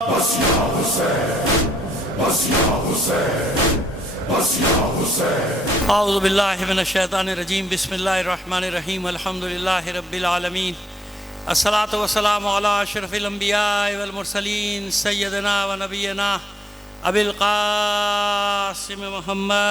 بس یا حسین، بس یا حسین، بس یا حسین۔ اعوذ باللہ من الشیطان الرجیم، بسم اللہ الرحمن الرحیم، الحمدللہ رب العالمین، الصلاۃ والسلام علی اشرف الانبیاء والمرسلین، سیدنا و نبینا ابی القاسم محمد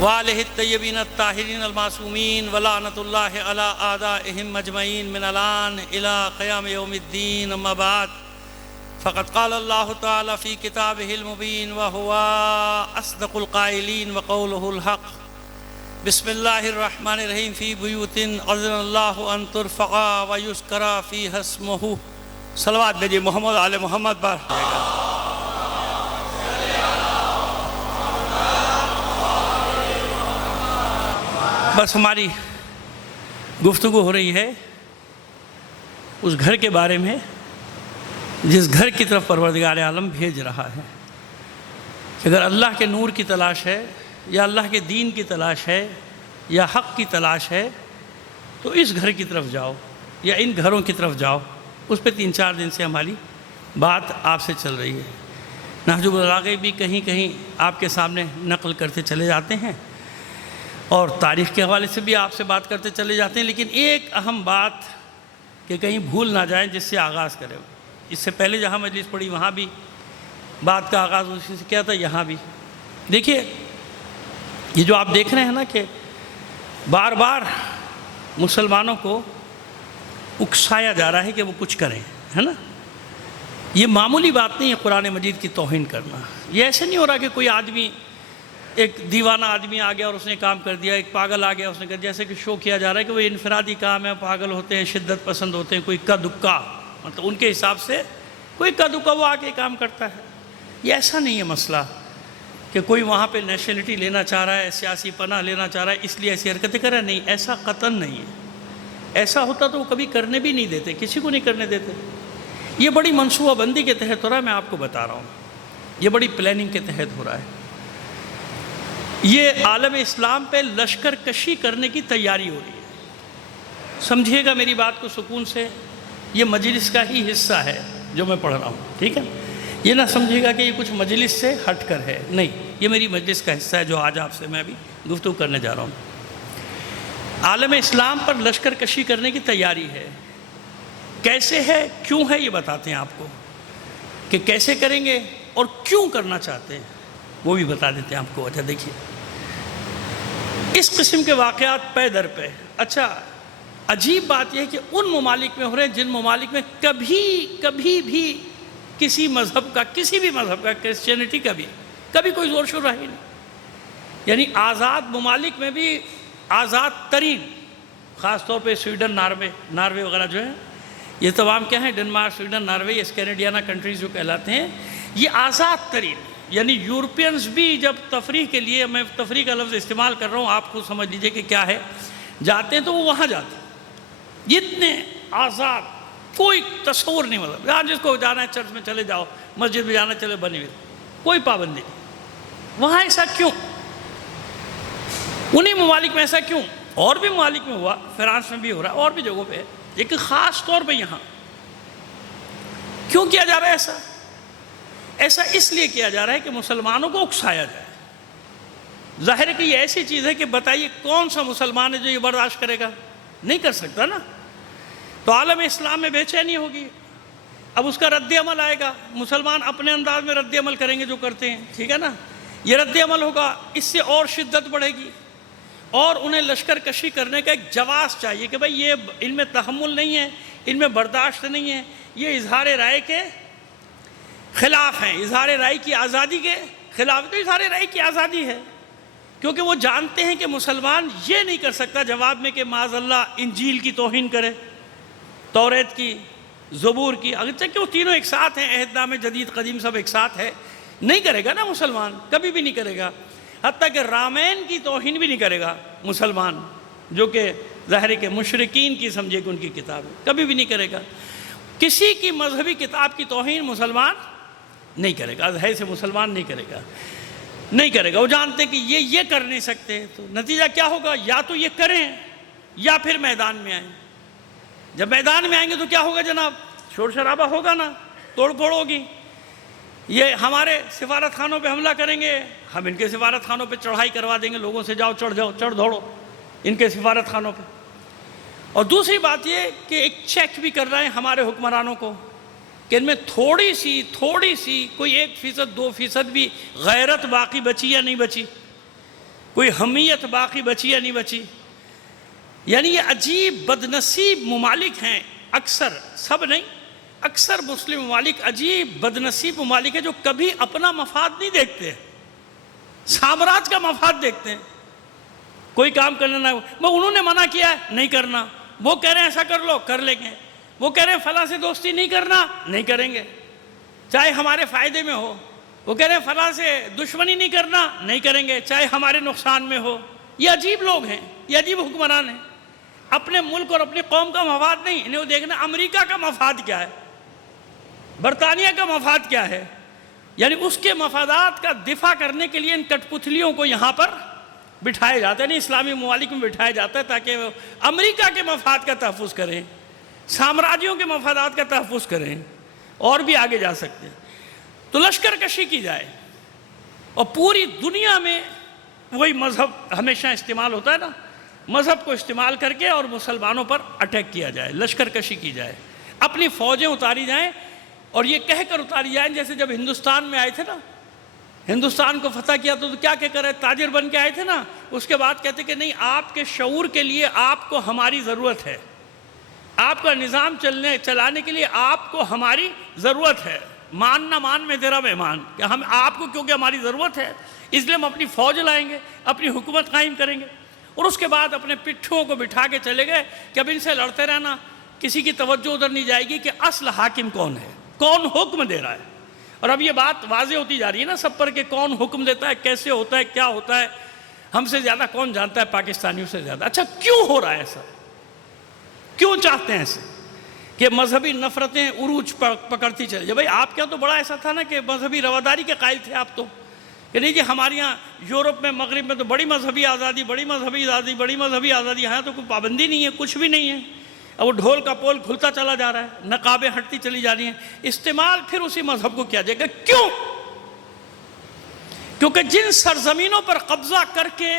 وآلہ الطیبین الطاہرین المعصومین، ولعنۃ اللہ علی اعدائہم اجمعین من الآن الی قیام یوم الدین، اما بعد فقد قال اللہ تعالی فی کتابہ المبین وہو اصدق القائلین وقولہ الحق۔ بسم اللہ الرحمن الرحیم، فی بیوت اذن اللہ ان ترفع ویذکر فیہا اسمہ۔ صلوات بھیجئے محمد آل محمد پر۔ بس ہماری گفتگو ہو رہی ہے اس گھر کے بارے میں جس گھر کی طرف پروردگار عالم بھیج رہا ہے کہ اگر اللہ کے نور کی تلاش ہے یا اللہ کے دین کی تلاش ہے یا حق کی تلاش ہے تو اس گھر کی طرف جاؤ یا ان گھروں کی طرف جاؤ۔ اس پہ 3-4 دن سے ہماری بات آپ سے چل رہی ہے۔ نہج البلاغہ بھی کہیں کہیں آپ کے سامنے نقل کرتے چلے جاتے ہیں اور تاریخ کے حوالے سے بھی آپ سے بات کرتے چلے جاتے ہیں، لیکن ایک اہم بات کہ کہیں بھول نہ جائیں جس سے آغاز کریں۔ اس سے پہلے جہاں مجلس پڑھی وہاں بھی بات کا آغاز اسی سے کیا تھا، یہاں بھی دیکھیے یہ جو آپ دیکھ رہے ہیں نا کہ بار بار مسلمانوں کو اکسایا جا رہا ہے کہ وہ کچھ کریں، ہے نا۔ یہ معمولی بات نہیں ہے قرآن مجید کی توہین کرنا۔ یہ ایسے نہیں ہو رہا کہ کوئی آدمی، ایک دیوانہ آدمی آ گیا اور اس نے کام کر دیا، ایک پاگل آ گیا اس نے کر دیا، جیسے کہ شو کیا جا رہا ہے کہ وہ انفرادی کام ہے، پاگل ہوتے ہیں، شدت پسند ہوتے ہیں، کوئی اکا دکا، مطلب ان کے حساب سے کوئی اکا دکا وہ آ کے کام کرتا ہے۔ یہ ایسا نہیں ہے مسئلہ کہ کوئی وہاں پہ نیشنلٹی لینا چاہ رہا ہے، سیاسی پناہ لینا چاہ رہا ہے اس لیے ایسی حرکتیں کر رہا ہے، نہیں، ایسا قطعاً نہیں ہے۔ ایسا ہوتا تو وہ کبھی کرنے بھی نہیں دیتے، کسی کو نہیں کرنے دیتے۔ یہ بڑی منصوبہ بندی کے تحت ہو رہا ہے، میں آپ کو بتا رہا ہوں، یہ بڑی پلاننگ کے تحت ہو رہا ہے۔ یہ عالم اسلام پہ لشکر کشی کرنے کی تیاری ہو رہی ہے۔ سمجھیے گا میری بات کو سکون سے، یہ مجلس کا ہی حصہ ہے جو میں پڑھ رہا ہوں، ٹھیک ہے۔ یہ نہ سمجھیے گا کہ یہ کچھ مجلس سے ہٹ کر ہے، نہیں، یہ میری مجلس کا حصہ ہے جو آج آپ سے میں ابھی گفتگو کرنے جا رہا ہوں۔ عالم اسلام پر لشکر کشی کرنے کی تیاری ہے۔ کیسے ہے، کیوں ہے، یہ بتاتے ہیں آپ کو کہ کیسے کریں گے اور کیوں کرنا چاہتے ہیں، وہ بھی بتا دیتے ہیں آپ کو۔ اچھا دیکھیے، اس قسم کے واقعات پے در پہ۔ اچھا عجیب بات یہ ہے کہ ان ممالک میں ہو رہے ہیں جن ممالک میں کبھی بھی کسی مذہب کا، کسی بھی مذہب کا، کرسچینٹی کا بھی کبھی کوئی زور شور رہا ہی نہیں۔ یعنی آزاد ممالک میں بھی آزاد ترین، خاص طور پہ سویڈن، ناروے وغیرہ جو ہیں، یہ تمام کیا ہیں، ڈنمارک، سویڈن، ناروے، یہ اسکینڈینیوین کنٹریز جو کہلاتے ہیں، یہ آزاد ترین، یعنی یورپینز بھی جب تفریح کے لیے، میں تفریح کا لفظ استعمال کر رہا ہوں، آپ کو سمجھ لیجئے کہ کیا ہے، جاتے ہیں تو وہ وہاں جاتے ہیں، اتنے آزاد، کوئی تصور نہیں، مطلب یہاں جس کو جانا ہے چرچ میں چلے جاؤ، مسجد میں جانا چلے بنی ہوئی، کوئی پابندی نہیں۔ وہاں ایسا کیوں؟ انہی ممالک میں ایسا کیوں؟ اور بھی ممالک میں ہوا، فرانس میں بھی ہو رہا ہے، اور بھی جگہوں پہ ہے، لیکن خاص طور پہ یہاں کیوں کیا جا رہا ہے ایسا؟ ایسا اس لیے کیا جا رہا ہے کہ مسلمانوں کو اکسایا جائے۔ ظاہر ہے کہ یہ ایسی چیز ہے کہ بتائیے کون سا مسلمان ہے جو یہ برداشت کرے گا؟ نہیں کر سکتا نا۔ تو عالم اسلام میں بے چینی ہوگی، اب اس کا رد عمل آئے گا، مسلمان اپنے انداز میں رد عمل کریں گے جو کرتے ہیں، ٹھیک ہے نا۔ یہ رد عمل ہوگا، اس سے اور شدت بڑھے گی، اور انہیں لشکر کشی کرنے کا ایک جواز چاہیے کہ بھئی یہ ان میں تحمل نہیں ہے، ان میں برداشت نہیں ہے، یہ اظہار رائے کے خلاف ہیں، اظہار رائے کی آزادی کے خلاف۔ تو اظہار رائے کی آزادی ہے، کیونکہ وہ جانتے ہیں کہ مسلمان یہ نہیں کر سکتا جواب میں کہ معاذ اللہ انجیل کی توہین کرے، توریت کی، زبور کی، اگرچہ کہ وہ تینوں ایک ساتھ ہیں، عہد نامہ جدید قدیم سب ایک ساتھ ہے، نہیں کرے گا نا مسلمان، کبھی بھی نہیں کرے گا۔ حتیٰ کہ رامین کی توہین بھی نہیں کرے گا مسلمان، جو کہ ظاہر ہے کہ مشرکین کی سمجھے کہ ان کی کتاب ہے، کبھی بھی نہیں کرے گا۔ کسی کی مذہبی کتاب کی توہین مسلمان نہیں کرے گا، ہے سے مسلمان نہیں کرے گا، نہیں کرے گا۔ وہ جانتے ہیں کہ یہ کر نہیں سکتے، تو نتیجہ کیا ہوگا؟ یا تو یہ کریں یا پھر میدان میں آئیں۔ جب میدان میں آئیں گے تو کیا ہوگا جناب؟ شور شرابہ ہوگا نا، توڑ پھوڑ ہوگی، یہ ہمارے سفارت خانوں پہ حملہ کریں گے، ہم ان کے سفارت خانوں پہ چڑھائی کروا دیں گے، لوگوں سے جاؤ چڑھ دوڑو ان کے سفارت خانوں پہ۔ اور دوسری بات یہ کہ ایک چیک بھی کر رہے ہیں ہمارے حکمرانوں کو کہ ان میں تھوڑی سی کوئی 1% 2% بھی غیرت باقی بچی یا نہیں بچی، کوئی حمیت باقی بچی یا نہیں بچی۔ یعنی یہ عجیب بدنصیب ممالک ہیں، اکثر، سب نہیں، اکثر مسلم ممالک عجیب بدنصیب ممالک ہیں جو کبھی اپنا مفاد نہیں دیکھتے، سامراج کا مفاد دیکھتے ہیں۔ کوئی کام کرنا نہ، انہوں نے منع کیا ہے نہیں کرنا، وہ کہہ رہے ہیں ایسا کر لو، کر لیں گے، وہ کہہ رہے ہیں فلاں سے دوستی نہیں کرنا، نہیں کریں گے چاہے ہمارے فائدے میں ہو، وہ کہہ رہے ہیں فلاں سے دشمنی نہیں کرنا، نہیں کریں گے چاہے ہمارے نقصان میں ہو۔ یہ عجیب لوگ ہیں، یہ عجیب حکمران ہیں، اپنے ملک اور اپنی قوم کا مفاد نہیں، انہیں وہ دیکھنا امریکہ کا مفاد کیا ہے، برطانیہ کا مفاد کیا ہے، یعنی اس کے مفادات کا دفاع کرنے کے لیے ان کٹ پتلیوں کو یہاں پر بٹھائے جاتے ہیں، نہیں اسلامی ممالک میں بٹھایا جاتا ہے تاکہ وہ امریکہ کے مفاد کا تحفظ کریں، سامراجیوں کے مفادات کا تحفظ کریں، اور بھی آگے جا سکتے ہیں۔ تو لشکر کشی کی جائے، اور پوری دنیا میں وہی مذہب ہمیشہ استعمال ہوتا ہے نا، مذہب کو استعمال کر کے اور مسلمانوں پر اٹیک کیا جائے، لشکر کشی کی جائے، اپنی فوجیں اتاری جائیں، اور یہ کہہ کر اتاری جائیں جیسے جب ہندوستان میں آئے تھے نا، ہندوستان کو فتح کیا تو کیا کہہ کر تاجر بن کے آئے تھے نا، اس کے بعد کہتے کہ نہیں، آپ کے شعور کے لیے آپ کو ہماری ضرورت ہے، آپ کا نظام چلانے کے لیے آپ کو ہماری ضرورت ہے، مان نہ مان میں تیرا مہمان، کہ ہم آپ کو کیونکہ ہماری ضرورت ہے اس لیے ہم اپنی فوج لائیں گے، اپنی حکومت قائم کریں گے۔ اور اس کے بعد اپنے پٹھوں کو بٹھا کے چلے گئے کہ اب ان سے لڑتے رہنا، کسی کی توجہ ادھر نہیں جائے گی کہ اصل حاکم کون ہے، کون حکم دے رہا ہے۔ اور اب یہ بات واضح ہوتی جا رہی ہے نا سب پر کہ کون حکم دیتا ہے، کیسے ہوتا ہے، کیا ہوتا ہے، ہم سے زیادہ کون جانتا ہے، پاکستانیوں سے زیادہ۔ اچھا کیوں ہو رہا ہے ایسا؟ کیوں چاہتے ہیں ایسے کہ مذہبی نفرتیں عروج پکڑتی چلے جائیں؟ بھائی آپ کیا تو بڑا ایسا تھا نا کہ مذہبی رواداری کے قائل تھے آپ تو، کہ نہیں جی ہمارے یہاں یورپ میں، مغرب میں تو بڑی مذہبی آزادی، بڑی مذہبی آزادی، یہاں تو کوئی پابندی نہیں ہے، کچھ بھی نہیں ہے۔ اب وہ ڈھول کا پول کھلتا چلا جا رہا ہے، نقابیں ہٹتی چلی جا رہی ہیں، استعمال پھر اسی مذہب کو کیا جائے گا۔ کیوں؟ کیونکہ جن سرزمینوں پر قبضہ کر کے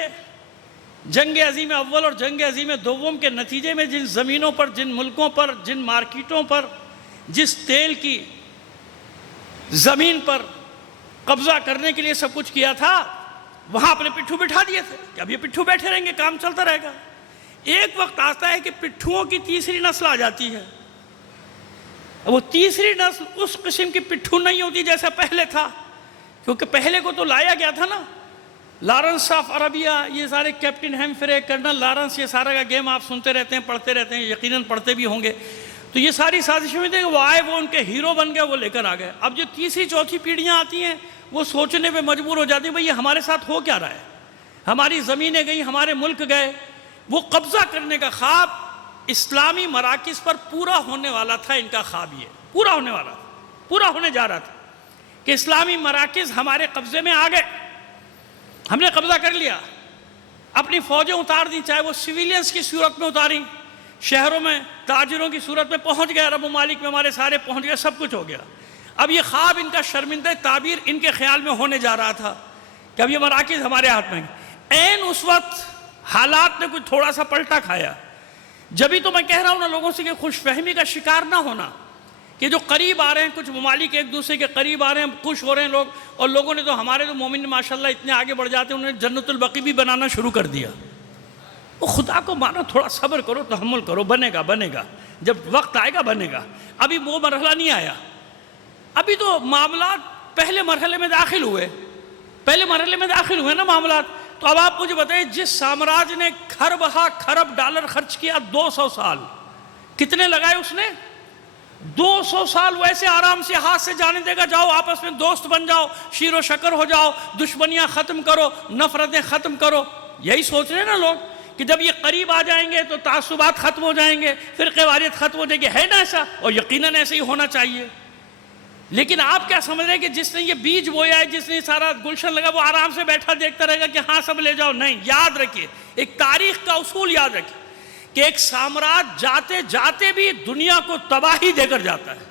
جنگ عظیم اول اور جنگ عظیم دوم کے نتیجے میں جن زمینوں پر، جن ملکوں پر، جن مارکیٹوں پر، جس تیل کی زمین پر قبضہ کرنے کے لیے سب کچھ کیا تھا، وہاں اپنے پٹھو بٹھا دیے تھے کہ اب یہ پٹھو بیٹھے رہیں گے، کام چلتا رہے گا۔ ایک وقت آتا ہے کہ پٹھوؤں کی تیسری نسل آ جاتی ہے، وہ تیسری نسل اس قسم کی پٹھو نہیں ہوتی جیسا پہلے تھا، کیونکہ پہلے کو تو لایا گیا تھا نا، لارنس آف عربیہ، یہ سارے کیپٹن ہیمفرے، کرنل لارنس، یہ سارا کا گیم آپ سنتے رہتے ہیں، پڑھتے رہتے ہیں، یقیناً پڑھتے بھی ہوں گے۔ تو یہ ساری سازشیں ہوئی تھیں کہ وہ آئے، وہ ان کے ہیرو بن گئے، وہ لے کر آ گئے۔ اب جو تیسری چوتھی پیڑھیاں آتی ہیں وہ سوچنے پہ مجبور ہو جاتی ہیں بھئی یہ ہمارے ساتھ ہو کیا رہا ہے، ہماری زمینیں گئیں، ہمارے ملک گئے۔ وہ قبضہ کرنے کا خواب اسلامی مراکز پر پورا ہونے والا تھا، ان کا خواب یہ پورا ہونے والا تھا، پورا ہونے جا رہا تھا کہ اسلامی مراکز ہمارے قبضے میں آ گئے، ہم نے قبضہ کر لیا، اپنی فوجیں اتار دیں، چاہے وہ سویلینز کی صورت میں اتاریں، شہروں میں تاجروں کی صورت میں پہنچ گئے، عرب ممالک میں ہمارے سارے پہنچ گئے، سب کچھ ہو گیا۔ اب یہ خواب ان کا شرمندہ تعبیر ان کے خیال میں ہونے جا رہا تھا کہ اب یہ مراکز ہمارے ہاتھ میں ہیں۔ عین اس وقت حالات نے کچھ تھوڑا سا پلٹا کھایا۔ جبھی تو میں کہہ رہا ہوں نا لوگوں سے کہ خوش فہمی کا شکار نہ ہونا، کہ جو قریب آ رہے ہیں، کچھ ممالک ایک دوسرے کے قریب آ رہے ہیں، خوش ہو رہے ہیں لوگ، اور لوگوں نے تو، ہمارے تو مومن ماشاءاللہ اتنے آگے بڑھ جاتے ہیں، انہوں نے جنت البقیع بھی بنانا شروع کر دیا۔ وہ خدا کو مانو، تھوڑا صبر کرو، تحمل کرو، بنے گا، جب وقت آئے گا بنے گا۔ ابھی وہ مرحلہ نہیں آیا، ابھی تو معاملات پہلے مرحلے میں داخل ہوئے نا معاملات۔ تو اب آپ مجھے بتائیں، جس سامراج نے کھرب ڈالر خرچ کیا 200 سال، کتنے لگائے اس نے؟ 200 سال ویسے آرام سے ہاتھ سے جانے دے گا، جاؤ آپس میں دوست بن جاؤ، شیر و شکر ہو جاؤ، دشمنیاں ختم کرو، نفرتیں ختم کرو۔ یہی سوچ رہے ہیں نا لوگ کہ جب یہ قریب آ جائیں گے تو تعصبات ختم ہو جائیں گے، فرقہ واریت ختم ہو جائے گی، ہے نا ایسا؟ اور یقیناً ایسے ہی ہونا چاہیے۔ لیکن آپ کیا سمجھ رہے ہیں کہ جس نے یہ بیج بویا ہے، جس نے سارا گلشن لگا، وہ آرام سے بیٹھا دیکھتا رہے گا کہ ہاں سب لے جاؤ؟ نہیں، یاد رکھیے، ایک تاریخ کا اصول یاد رکھیے کہ ایک سامراج جاتے جاتے بھی دنیا کو تباہی دے کر جاتا ہے۔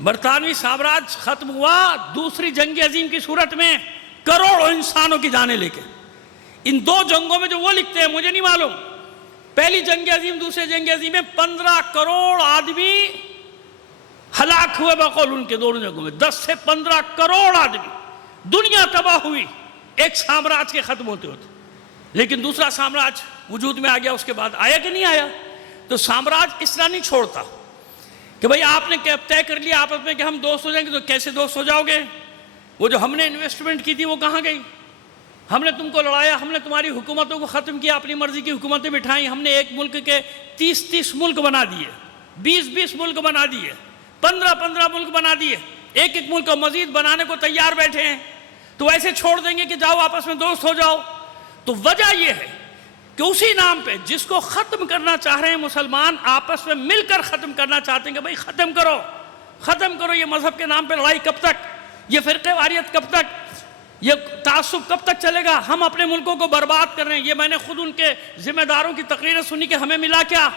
برطانوی سامراج ختم ہوا دوسری جنگ عظیم کی صورت میں، کروڑوں انسانوں کی جانیں لے کے۔ ان دو جنگوں میں جو وہ لکھتے ہیں مجھے نہیں معلوم، پہلی جنگ عظیم دوسری جنگ عظیم میں 15 کروڑ آدمی ہلاک ہوئے بقول ان کے دونوں جنگوں میں، 10 سے 15 کروڑ آدمی، دنیا تباہ ہوئی ایک سامراج کے ختم ہوتے ہوتے۔ لیکن دوسرا سامراج وجود میں آ گیا، اس کے بعد آیا کہ نہیں آیا؟ تو سامراج اس طرح نہیں چھوڑتا کہ بھئی آپ نے طے کر لیا آپس میں کہ ہم دوست ہو جائیں گے، تو کیسے دوست ہو جاؤ گے؟ وہ جو ہم نے انویسٹمنٹ کی تھی وہ کہاں گئی؟ ہم نے تم کو لڑایا، ہم نے تمہاری حکومتوں کو ختم کیا، اپنی مرضی کی حکومتیں بٹھائیں، ہم نے ایک ملک کے 30 ملک بنا دیے، 20 ملک بنا دیے، 15 ملک بنا دیے، ایک ملک کو مزید بنانے کو تیار بیٹھے ہیں، تو ایسے چھوڑ دیں گے کہ جاؤ آپس میں دوست ہو جاؤ؟ تو وجہ یہ ہے کہ اسی نام پہ جس کو ختم کرنا چاہ رہے ہیں مسلمان آپس میں مل کر ختم کرنا چاہتے ہیں کہ بھئی ختم کرو یہ مذہب کے نام پہ لڑائی کب تک، یہ فرقہ واریت کب تک، یہ تعصب کب تک چلے گا؟ ہم اپنے ملکوں کو برباد کر رہے ہیں۔ یہ میں نے خود ان کے ذمہ داروں کی تقریریں سنی کہ ہمیں ملا کیا؟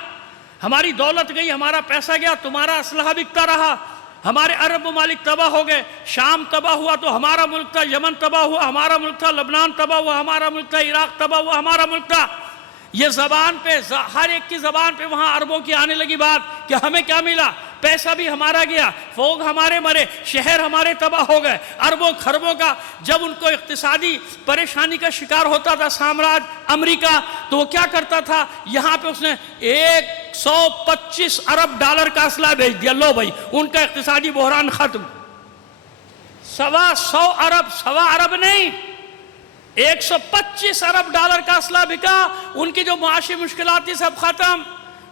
ہماری دولت گئی، ہمارا پیسہ گیا، تمہارا اسلحہ بکتا رہا، ہمارے عرب ممالک تباہ ہو گئے، شام تباہ ہوا تو ہمارا ملک تھا، یمن تباہ ہوا ہمارا ملک تھا، لبنان تباہ ہوا ہمارا ملک تھا، عراق تباہ ہوا ہمارا ملک تھا۔ یہ زبان پہ ہر ایک کی زبان پہ وہاں عربوں کی آنے لگی بات کہ ہمیں کیا ملا؟ پیسہ بھی ہمارا گیا، فوج ہمارے مرے، شہر ہمارے تباہ ہو گئے، اربوں خربوں کا۔ جب ان کو اقتصادی پریشانی کا شکار ہوتا تھا سامراج امریکہ، تو وہ کیا کرتا تھا؟ یہاں پہ اس نے 125 ارب ڈالر کا اسلحہ بھیج دیا، لو بھائی ان کا اقتصادی بحران ختم۔ 125 ارب نہیں، 125 ارب ڈالر کا اسلحہ بکا، ان کی جو معاشی مشکلات تھی سب ختم،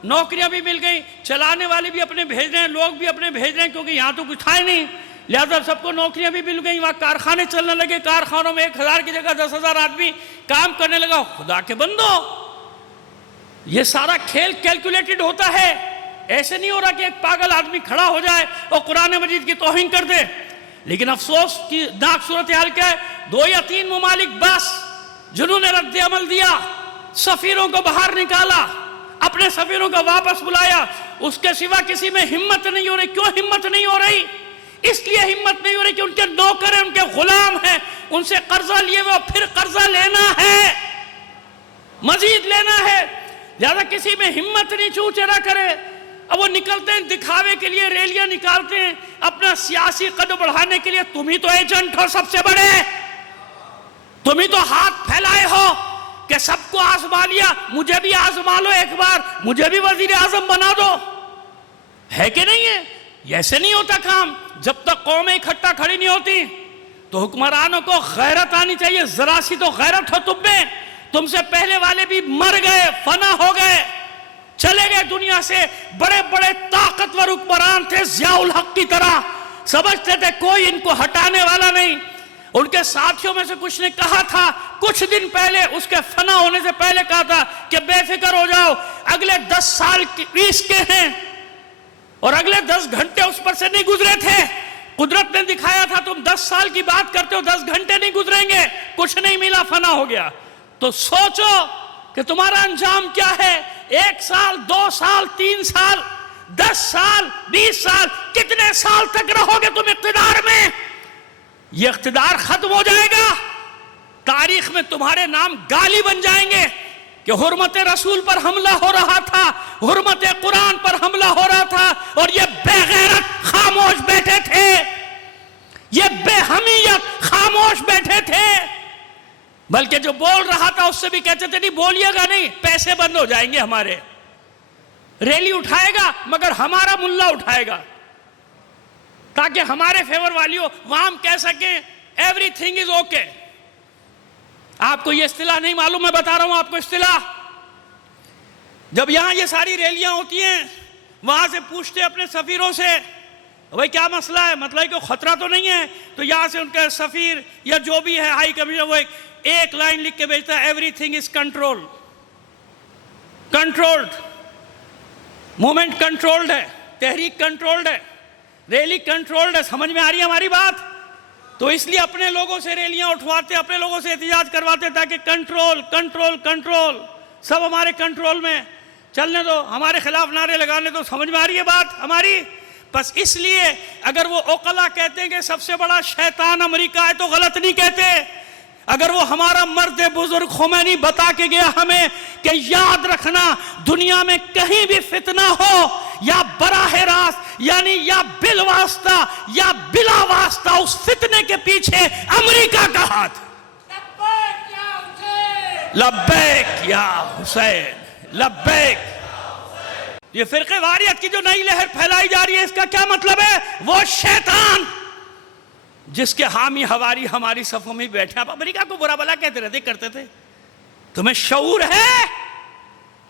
نوکریاں بھی مل گئیں، چلانے والے بھی اپنے بھیج رہے ہیں، لوگ بھی اپنے بھیج رہے ہیں، کیونکہ یہاں تو کچھ تھا ہی نہیں، لہذا سب کو نوکریاں بھی مل گئیں، وہاں کارخانے چلنے لگے، کارخانوں میں 1000 کی جگہ 10,000 آدمی کام کرنے لگا۔ خدا کے بندو، یہ سارا کھیل کیلکولیٹڈ ہوتا ہے، ایسے نہیں ہو رہا کہ ایک پاگل آدمی کھڑا ہو جائے اور قرآن مجید کی توہین کر دے۔ لیکن افسوس کی ناک صورتحال کیا ہے؟ 2 یا 3 ممالک بس جنہوں نے رد عمل دیا، سفیروں کو باہر نکالا، اپنے سفیروں کو واپس بلایا، اس کے سوا کسی میں ہمت نہیں ہو رہی۔ کیوں ہمت نہیں ہو رہی؟ اس لیے ہمت نہیں ہو رہی کہ ان کے نوکر ہیں، ان کے غلام ہیں، ان سے قرضہ لیے ہوئے پھر قرضہ لینا ہے، مزید لینا ہے، لہذا کسی میں ہمت نہیں چوں چرا کرے۔ اب وہ نکلتے ہیں دکھاوے کے لیے، ریلیاں نکالتے ہیں اپنا سیاسی قد بڑھانے کے لیے۔ تم ہی تو ایجنٹ ہو سب سے بڑے، تم ہی تو ہاتھ پھیلائے ہو کہ سب کو آزما لیا، مجھے بھی آزما لو ایک بار، مجھے بھی وزیر اعظم بنا دو، ہے کہ نہیں ہے؟ ایسے نہیں ہوتا کام۔ جب تک قومیں اکٹھا کھڑی نہیں ہوتی تو حکمرانوں کو غیرت آنی چاہیے، ذرا سی تو غیرت ہو تم میں۔ تم سے پہلے والے بھی مر گئے، فنا ہو گئے، چلے گئے دنیا سے۔ بڑے بڑے طاقتور حکمران تھے ضیاء الحق کی طرح، سمجھتے تھے کوئی ان کو ہٹانے والا نہیں۔ ان کے ساتھیوں میں سے کچھ نے کہا تھا کچھ دن پہلے، اس کے فنا ہونے سے پہلے کہا تھا کہ بے فکر ہو جاؤ، اگلے 10 سال 20 کے ہیں، اور اگلے 10 گھنٹے اس پر سے نہیں گزرے تھے۔ قدرت نے دکھایا تھا تم 10 سال کی بات کرتے ہو، 10 گھنٹے نہیں گزریں گے، کچھ نہیں ملا، فنا ہو گیا۔ تو سوچو کہ تمہارا انجام کیا ہے؟ 1 سال، 2 سال، 3 سال، 10 سال، 20 سال، کتنے سال تک رہو گے تم اقتدار میں؟ یہ اقتدار ختم ہو جائے گا، تاریخ میں تمہارے نام گالی بن جائیں گے کہ حرمت رسول پر حملہ ہو رہا تھا، حرمت قرآن پر حملہ ہو رہا تھا، اور یہ بے غیرت خاموش بیٹھے تھے، یہ بے حمیت خاموش بیٹھے تھے۔ بلکہ جو بول رہا تھا اس سے بھی کہتے تھے نہیں بولیے گا نہیں، پیسے بند ہو جائیں گے ہمارے، ریلی اٹھائے گا مگر ہمارا ملا اٹھائے گا، تاکہ ہمارے فیور والیوں وہاں ہم کہہ سکیں ایوری تھنگ از اوکے۔ آپ کو یہ اصطلاح نہیں معلوم، میں بتا رہا ہوں آپ کو اصطلاح۔ جب یہاں یہ ساری ریلیاں ہوتی ہیں، وہاں سے پوچھتے اپنے سفیروں سے بھائی کیا مسئلہ ہے، مطلب کہ خطرہ تو نہیں ہے، تو یہاں سے ان کا سفیر یا جو بھی ہے ہائی کمشنر، وہ ایک لائن لکھ کے بھیجتا ہے every thing is control, controlled, moment controlled ہے، تحریک کنٹرولڈ ہے، ریلی کنٹرولڈ ہے۔ سمجھ میں آ رہی ہے ہماری بات؟ تو اس لیے اپنے لوگوں سے ریلیاں اٹھواتے، اپنے لوگوں سے احتجاج کرواتے تاکہ کنٹرول کنٹرول کنٹرول، سب ہمارے کنٹرول میں۔ چلنے دو، ہمارے خلاف نعرے لگانے دو، سمجھ میں آ رہی ہے بات ہماری؟ بس اس لیے اگر وہ عقلا کہتے ہیں کہ سب سے بڑا شیطان امریکہ ہے تو غلط نہیں کہتے. اگر وہ ہمارا مرد بزرگ خمینی بتا کے گیا ہمیں کہ یاد رکھنا دنیا میں کہیں بھی فتنہ ہو یا براہ راست یعنی یا بالواسطہ یا بلا واسطہ، اس فتنے کے پیچھے امریکہ کا ہاتھ. لبیک یا حسین، لبیک. یہ فرقہ واریت کی جو نئی لہر پھیلائی جا رہی ہے، اس کا کیا مطلب ہے؟ وہ شیطان جس کے حامی ہواری ہماری صفوں میں بیٹھے. آپ امریکہ کو برا بلا کہتے رہتے کرتے تھے. تمہیں شعور ہے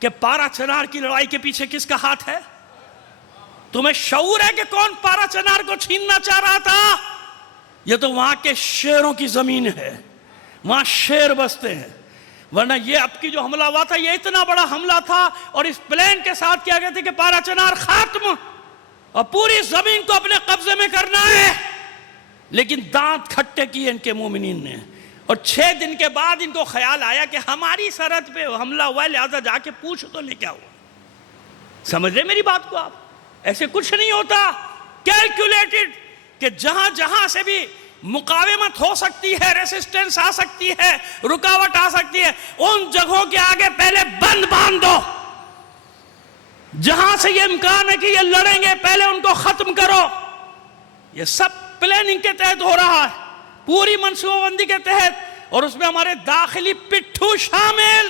کہ پارا چنار کی لڑائی کے پیچھے کس کا ہاتھ ہے؟ تمہیں شعور ہے کہ کون پارا چنار کو چھیننا چاہ رہا تھا؟ یہ تو وہاں کے شیروں کی زمین ہے، وہاں شیر بستے ہیں. ورنہ یہ اب کی جو حملہ ہوا تھا یہ اتنا بڑا حملہ تھا اور اس پلان کے ساتھ کیا گیا تھا کہ پارا چنار ختم اور پوری زمین کو اپنے قبضے میں کرنا ہے. لیکن دانت کھٹے کیے ان کے مومنین نے، اور 6 دن کے بعد ان کو خیال آیا کہ ہماری سرحد پہ حملہ ہوا ہے، لہذا جا کے پوچھ تو لے کیا ہوا. سمجھ رہے میری بات کو آپ؟ ایسے کچھ نہیں ہوتا. کیلکولیٹڈ کہ جہاں جہاں سے بھی مقاومت ہو سکتی ہے، ریسسٹنس آ سکتی ہے، رکاوٹ آ سکتی ہے، ان جگہوں کے آگے پہلے بند باندھ دو. جہاں سے یہ امکان ہے کہ یہ لڑیں گے پہلے ان کو ختم کرو. یہ سب پلاننگ کے تحت ہو رہا ہے، پوری منصوبہ بندی کے تحت، اور اس میں ہمارے داخلی پٹھو شامل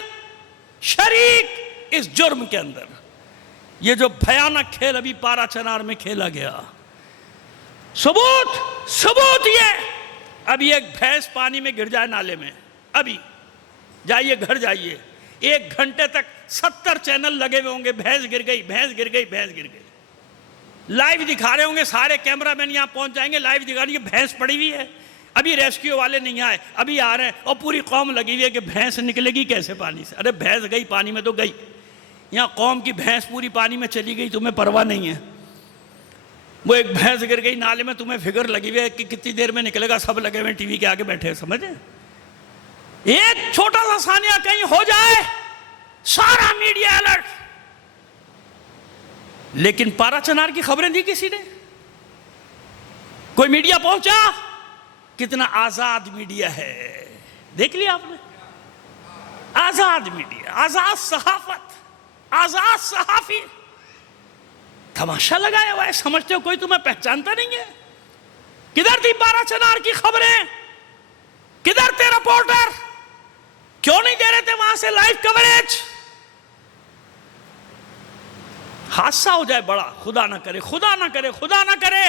شریک اس جرم کے اندر. یہ جو بھیانک کھیل ابھی پارا چنار میں کھیلا گیا، ثبوت یہ ابھی ایک بھینس پانی میں گر جائے نالے میں، ابھی جائیے گھر جائیے، 1 گھنٹے تک 70 چینل لگے ہوئے ہوں گے، بھینس گر گئی، بھینس گر گئی، بھینس گر گئی. لائیو دکھا رہے ہوں گے، سارے کیمرہ مین یہاں پہنچ جائیں گے، لائیو دکھا رہے ہیں کہ بھینس پڑی ہوئی ہے، ابھی ریسکیو والے نہیں آئے، ابھی آ رہے ہیں، اور پوری قوم لگی ہوئی ہے کہ بھینس نکلے گی کیسے پانی سے. ارے بھینس گئی پانی میں تو گئی، یہاں قوم کی بھینس پوری پانی میں چلی گئی، تمہیں پرواہ نہیں ہے. وہ ایک بھینس گر گئی نالے میں، تمہیں فکر لگی ہوئی ہے کہ کتنی دیر میں نکلے گا، سب لگے ہوئے ٹی وی کے آگے بیٹھے، سمجھیں؟ ایک چھوٹا سا ثانیہ کہیں ہو جائے سارا میڈیا الرٹ. لیکن پارا چنار کی خبریں دی کسی نے؟ کوئی میڈیا پہنچا؟ کتنا آزاد میڈیا ہے، دیکھ لیا آپ نے؟ آزاد میڈیا، آزاد صحافت، آزاد صحافی. تماشا لگایا ہوا ہے، سمجھتے ہو کوئی تمہیں پہچانتا نہیں ہے؟ کدھر تھی پارا چنار کی خبریں؟ کدھر تھے رپورٹر؟ کیوں نہیں دے رہے تھے وہاں سے لائیو کوریج؟ حادثہ ہو جائے بڑا، خدا نہ کرے، خدا نہ کرے، خدا نہ کرے،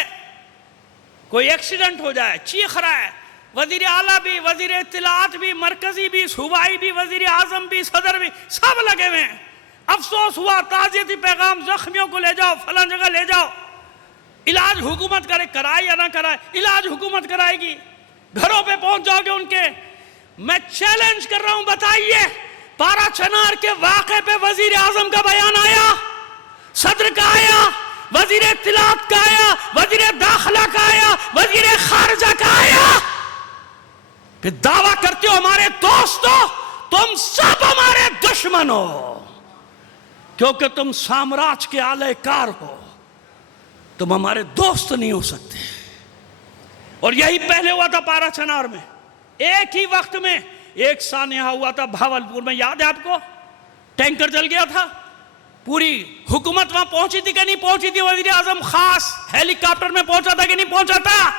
کوئی ایکسیڈنٹ ہو جائے، چیخ رہا ہے وزیر اعلیٰ بھی، وزیر اطلاعات بھی، مرکزی بھی، صوبائی بھی، وزیر اعظم بھی، صدر بھی، سب لگے ہوئے ہیں. افسوس ہوا، تعزیتی پیغام، زخمیوں کو لے جاؤ، فلاں جگہ لے جاؤ. علاج حکومت کرے، کرائے یا نہ کرائے، علاج حکومت کرائے گی. گھروں پہ پہنچ جاؤ گے ان کے. میں چیلنج کر رہا ہوں، بتائیے پارا چنار کے واقعے پہ وزیر اعظم کا بیان آیا، صدر کا آیا، وزیر اطلاعات کا آیا، وزیر داخلہ کا آیا، وزیر خارجہ کا آیا؟ پھر دعویٰ کرتے ہو ہمارے دوستو، تم سب ہمارے دشمن ہو، کیونکہ تم سامراج کے آلہ کار ہو، تم ہمارے دوست نہیں ہو سکتے. اور یہی پہلے ہوا تھا پارا چنار میں. ایک ہی وقت میں ایک سانحہ ہوا تھا بھاولپور میں، یاد ہے آپ کو؟ ٹینکر جل گیا تھا، پوری حکومت وہاں پہنچی تھی کہ نہیں پہنچی تھی؟ وزیر اعظم خاص ہیلی کاپٹر میں پہنچا تھا کہ نہیں پہنچا تھا؟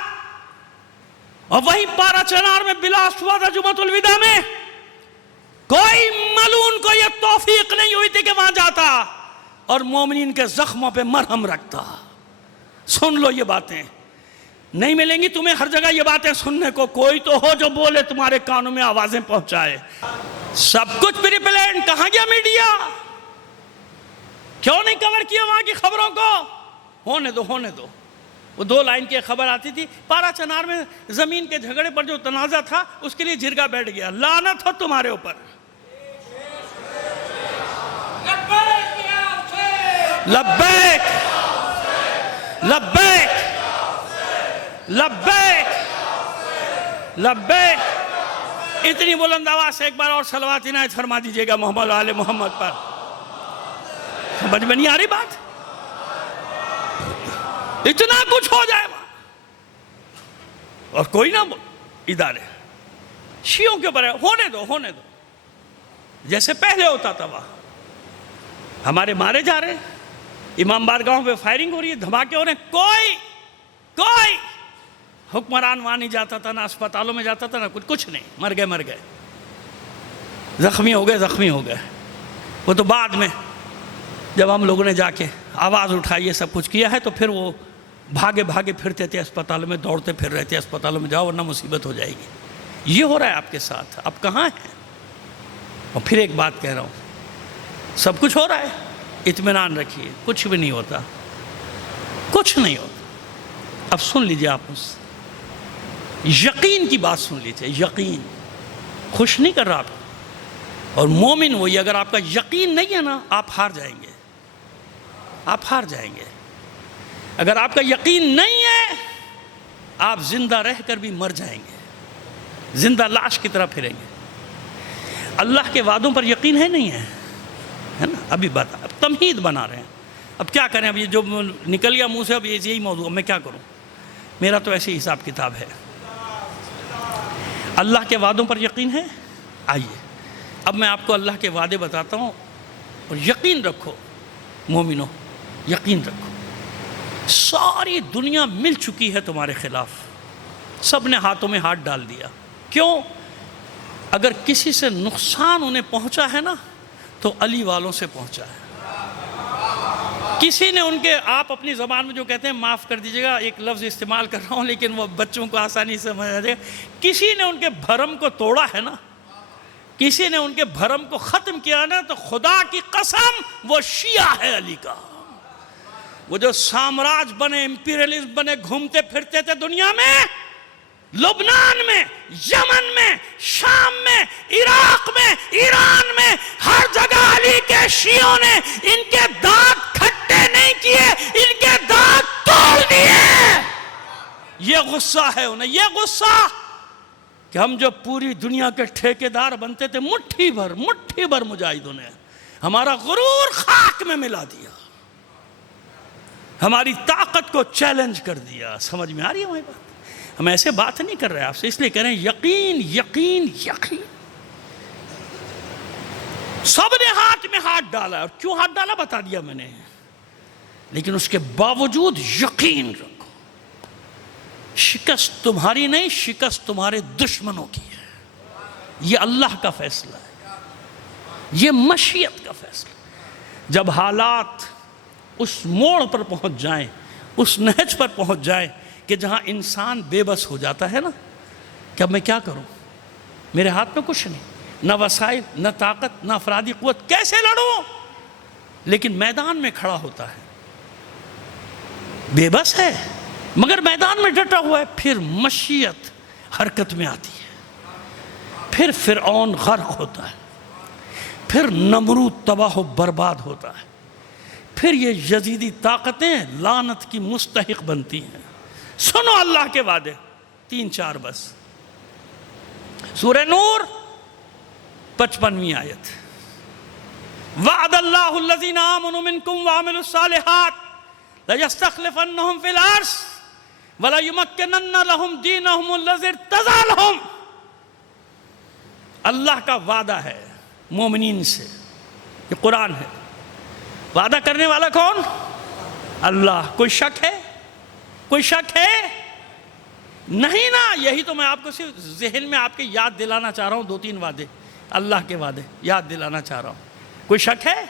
اور وہی پارا چنار میں بلاسٹ ہوا تھا جمعۃ الوداع میں. کوئی ملون کو یہ توفیق نہیں ہوئی تھی کہ وہاں جاتا اور مومنین کے زخموں پہ مرہم رکھتا. سن لو یہ باتیں، نہیں ملیں گی تمہیں ہر جگہ یہ باتیں سننے کو. کوئی تو ہو جو بولے، تمہارے کانوں میں آوازیں پہنچائے. سب کچھ پری پلان. کہاں گیا میڈیا؟ کیوں نہیں کور کیا وہاں کی خبروں کو؟ ہونے دو، ہونے دو. وہ 2 لائن کی خبر آتی تھی، پارا چنار میں زمین کے جھگڑے پر جو تنازع تھا اس کے لیے جرگہ بیٹھ گیا. لعنت ہو تمہارے اوپر. لبیک لبیک لبیک لبیک. اتنی بلند آواز سے ایک بار اور صلوات عنایت فرما دیجئے گا محمد و آل محمد پر. سمجھ میں نہیں آ رہی بات؟ اتنا کچھ ہو جائے وہاں اور کوئی نہ ادارے شیعوں کے اوپر ہونے دو جیسے پہلے ہوتا تھا وہاں. ہمارے مارے جا رہے ہیں، امام بارگاہوں پہ فائرنگ ہو رہی ہے، دھماکے ہو رہے ہیں، کوئی حکمران وہاں نہیں جاتا تھا، نہ اسپتالوں میں جاتا تھا، نہ کچھ نہیں. مر گئے، زخمی ہو گئے. وہ تو بعد میں جب ہم لوگوں نے جا کے آواز اٹھائی یہ سب کچھ کیا ہے تو پھر وہ بھاگے پھرتے تھے اسپتالوں میں، دوڑتے پھر رہے تھے اسپتالوں میں، جاؤ ورنہ مصیبت ہو جائے گی. یہ ہو رہا ہے آپ کے ساتھ، آپ کہاں ہیں؟ اور پھر ایک بات کہہ رہا ہوں، سب کچھ ہو رہا ہے، اطمینان رکھیے، کچھ بھی نہیں ہوتا. اب سن لیجئے آپ مجھ سے یقین کی بات سن لیجئے. یقین خوش نہیں کر رہا آپ کو. اور مومن وہی، اگر آپ کا یقین نہیں ہے نا آپ ہار جائیں گے. اگر آپ کا یقین نہیں ہے آپ زندہ رہ کر بھی مر جائیں گے، زندہ لاش کی طرح پھریں گے. اللہ کے وعدوں پر یقین ہے نہیں ہے نا؟ ابھی بات اب تمہید بنا رہے ہیں. اب کیا کریں؟ اب یہ جو نکل گیا منہ سے اب یہی موضوع، میں کیا کروں؟ میرا تو ایسی حساب کتاب ہے. اللہ کے وعدوں پر یقین ہے؟ آئیے اب میں آپ کو اللہ کے وعدے بتاتا ہوں اور یقین رکھو مومنو، یقین رکھو. ساری دنیا مل چکی ہے تمہارے خلاف، سب نے ہاتھوں میں ہاتھ ڈال دیا. کیوں؟ اگر کسی سے نقصان انہیں پہنچا ہے نا تو علی والوں سے پہنچا ہے. کسی نے ان کے، آپ اپنی زبان میں جو کہتے ہیں، معاف کر دیجئے گا ایک لفظ استعمال کر رہا ہوں لیکن وہ بچوں کو آسانی سے سمجھ آ جائے گا، کسی نے ان کے بھرم کو توڑا ہے نا، کسی نے ان کے بھرم کو ختم کیا نا، تو خدا کی قسم وہ شیعہ ہے علی کا. وہ جو سامراج بنے، امپیریلسٹ بنے، گھومتے پھرتے تھے دنیا میں، لبنان میں، یمن میں، شام میں، عراق میں، ایران میں، ہر جگہ علی کے شیعوں نے ان کے دانت کھٹے نہیں کیے، ان کے دانت توڑ دیے. یہ غصہ ہے انہیں، یہ غصہ کہ ہم جو پوری دنیا کے ٹھیکیدار بنتے تھے، مٹھی بھر مجاہدوں نے ہمارا غرور خاک میں ملا دیا، ہماری طاقت کو چیلنج کر دیا. سمجھ میں آ رہی ہے ہماری بات؟ ہم ایسے بات نہیں کر رہے آپ سے، اس لیے کہہ رہے ہیں یقین. سب نے ہاتھ میں ہاتھ ڈالا، اور کیوں ہاتھ ڈالا بتا دیا میں نے، لیکن اس کے باوجود یقین رکھو. شکست تمہاری نہیں، شکست تمہارے دشمنوں کی ہے. یہ اللہ کا فیصلہ ہے، یہ مشیت کا فیصلہ. جب حالات اس موڑ پر پہنچ جائیں، اس نہج پر پہنچ جائیں کہ جہاں انسان بے بس ہو جاتا ہے نا کہ اب میں کیا کروں، میرے ہاتھ میں کچھ نہیں، نہ وسائل، نہ طاقت، نہ افرادی قوت، کیسے لڑوں؟ لیکن میدان میں کھڑا ہوتا ہے، بے بس ہے مگر میدان میں ڈٹا ہوا ہے. پھر مشیت حرکت میں آتی ہے، پھر فرعون غرق ہوتا ہے، پھر نمرود تباہ و برباد ہوتا ہے، پھر یہ یزیدی طاقتیں لعنت کی مستحق بنتی ہیں. سنو اللہ کے وعدے 3-4 بس. سورہ نور 55ویں آیت. وعد اللہ الذین آمنوا منکم وعملوا الصالحات لیستخلفنہم فی الارض ولیمکنن لہم دینہم الذی ارتضی لہم. اللہ کا وعدہ ہے مومنین سے، یہ قرآن ہے. وعدہ کرنے والا کون؟ اللہ. کوئی شک ہے؟ کوئی شک ہے؟ نہیں نا. یہی تو میں آپ کو صرف ذہن میں آپ کے یاد دلانا چاہ رہا ہوں. 2-3 وعدے اللہ کے وعدے یاد دلانا چاہ رہا ہوں. کوئی شک ہے؟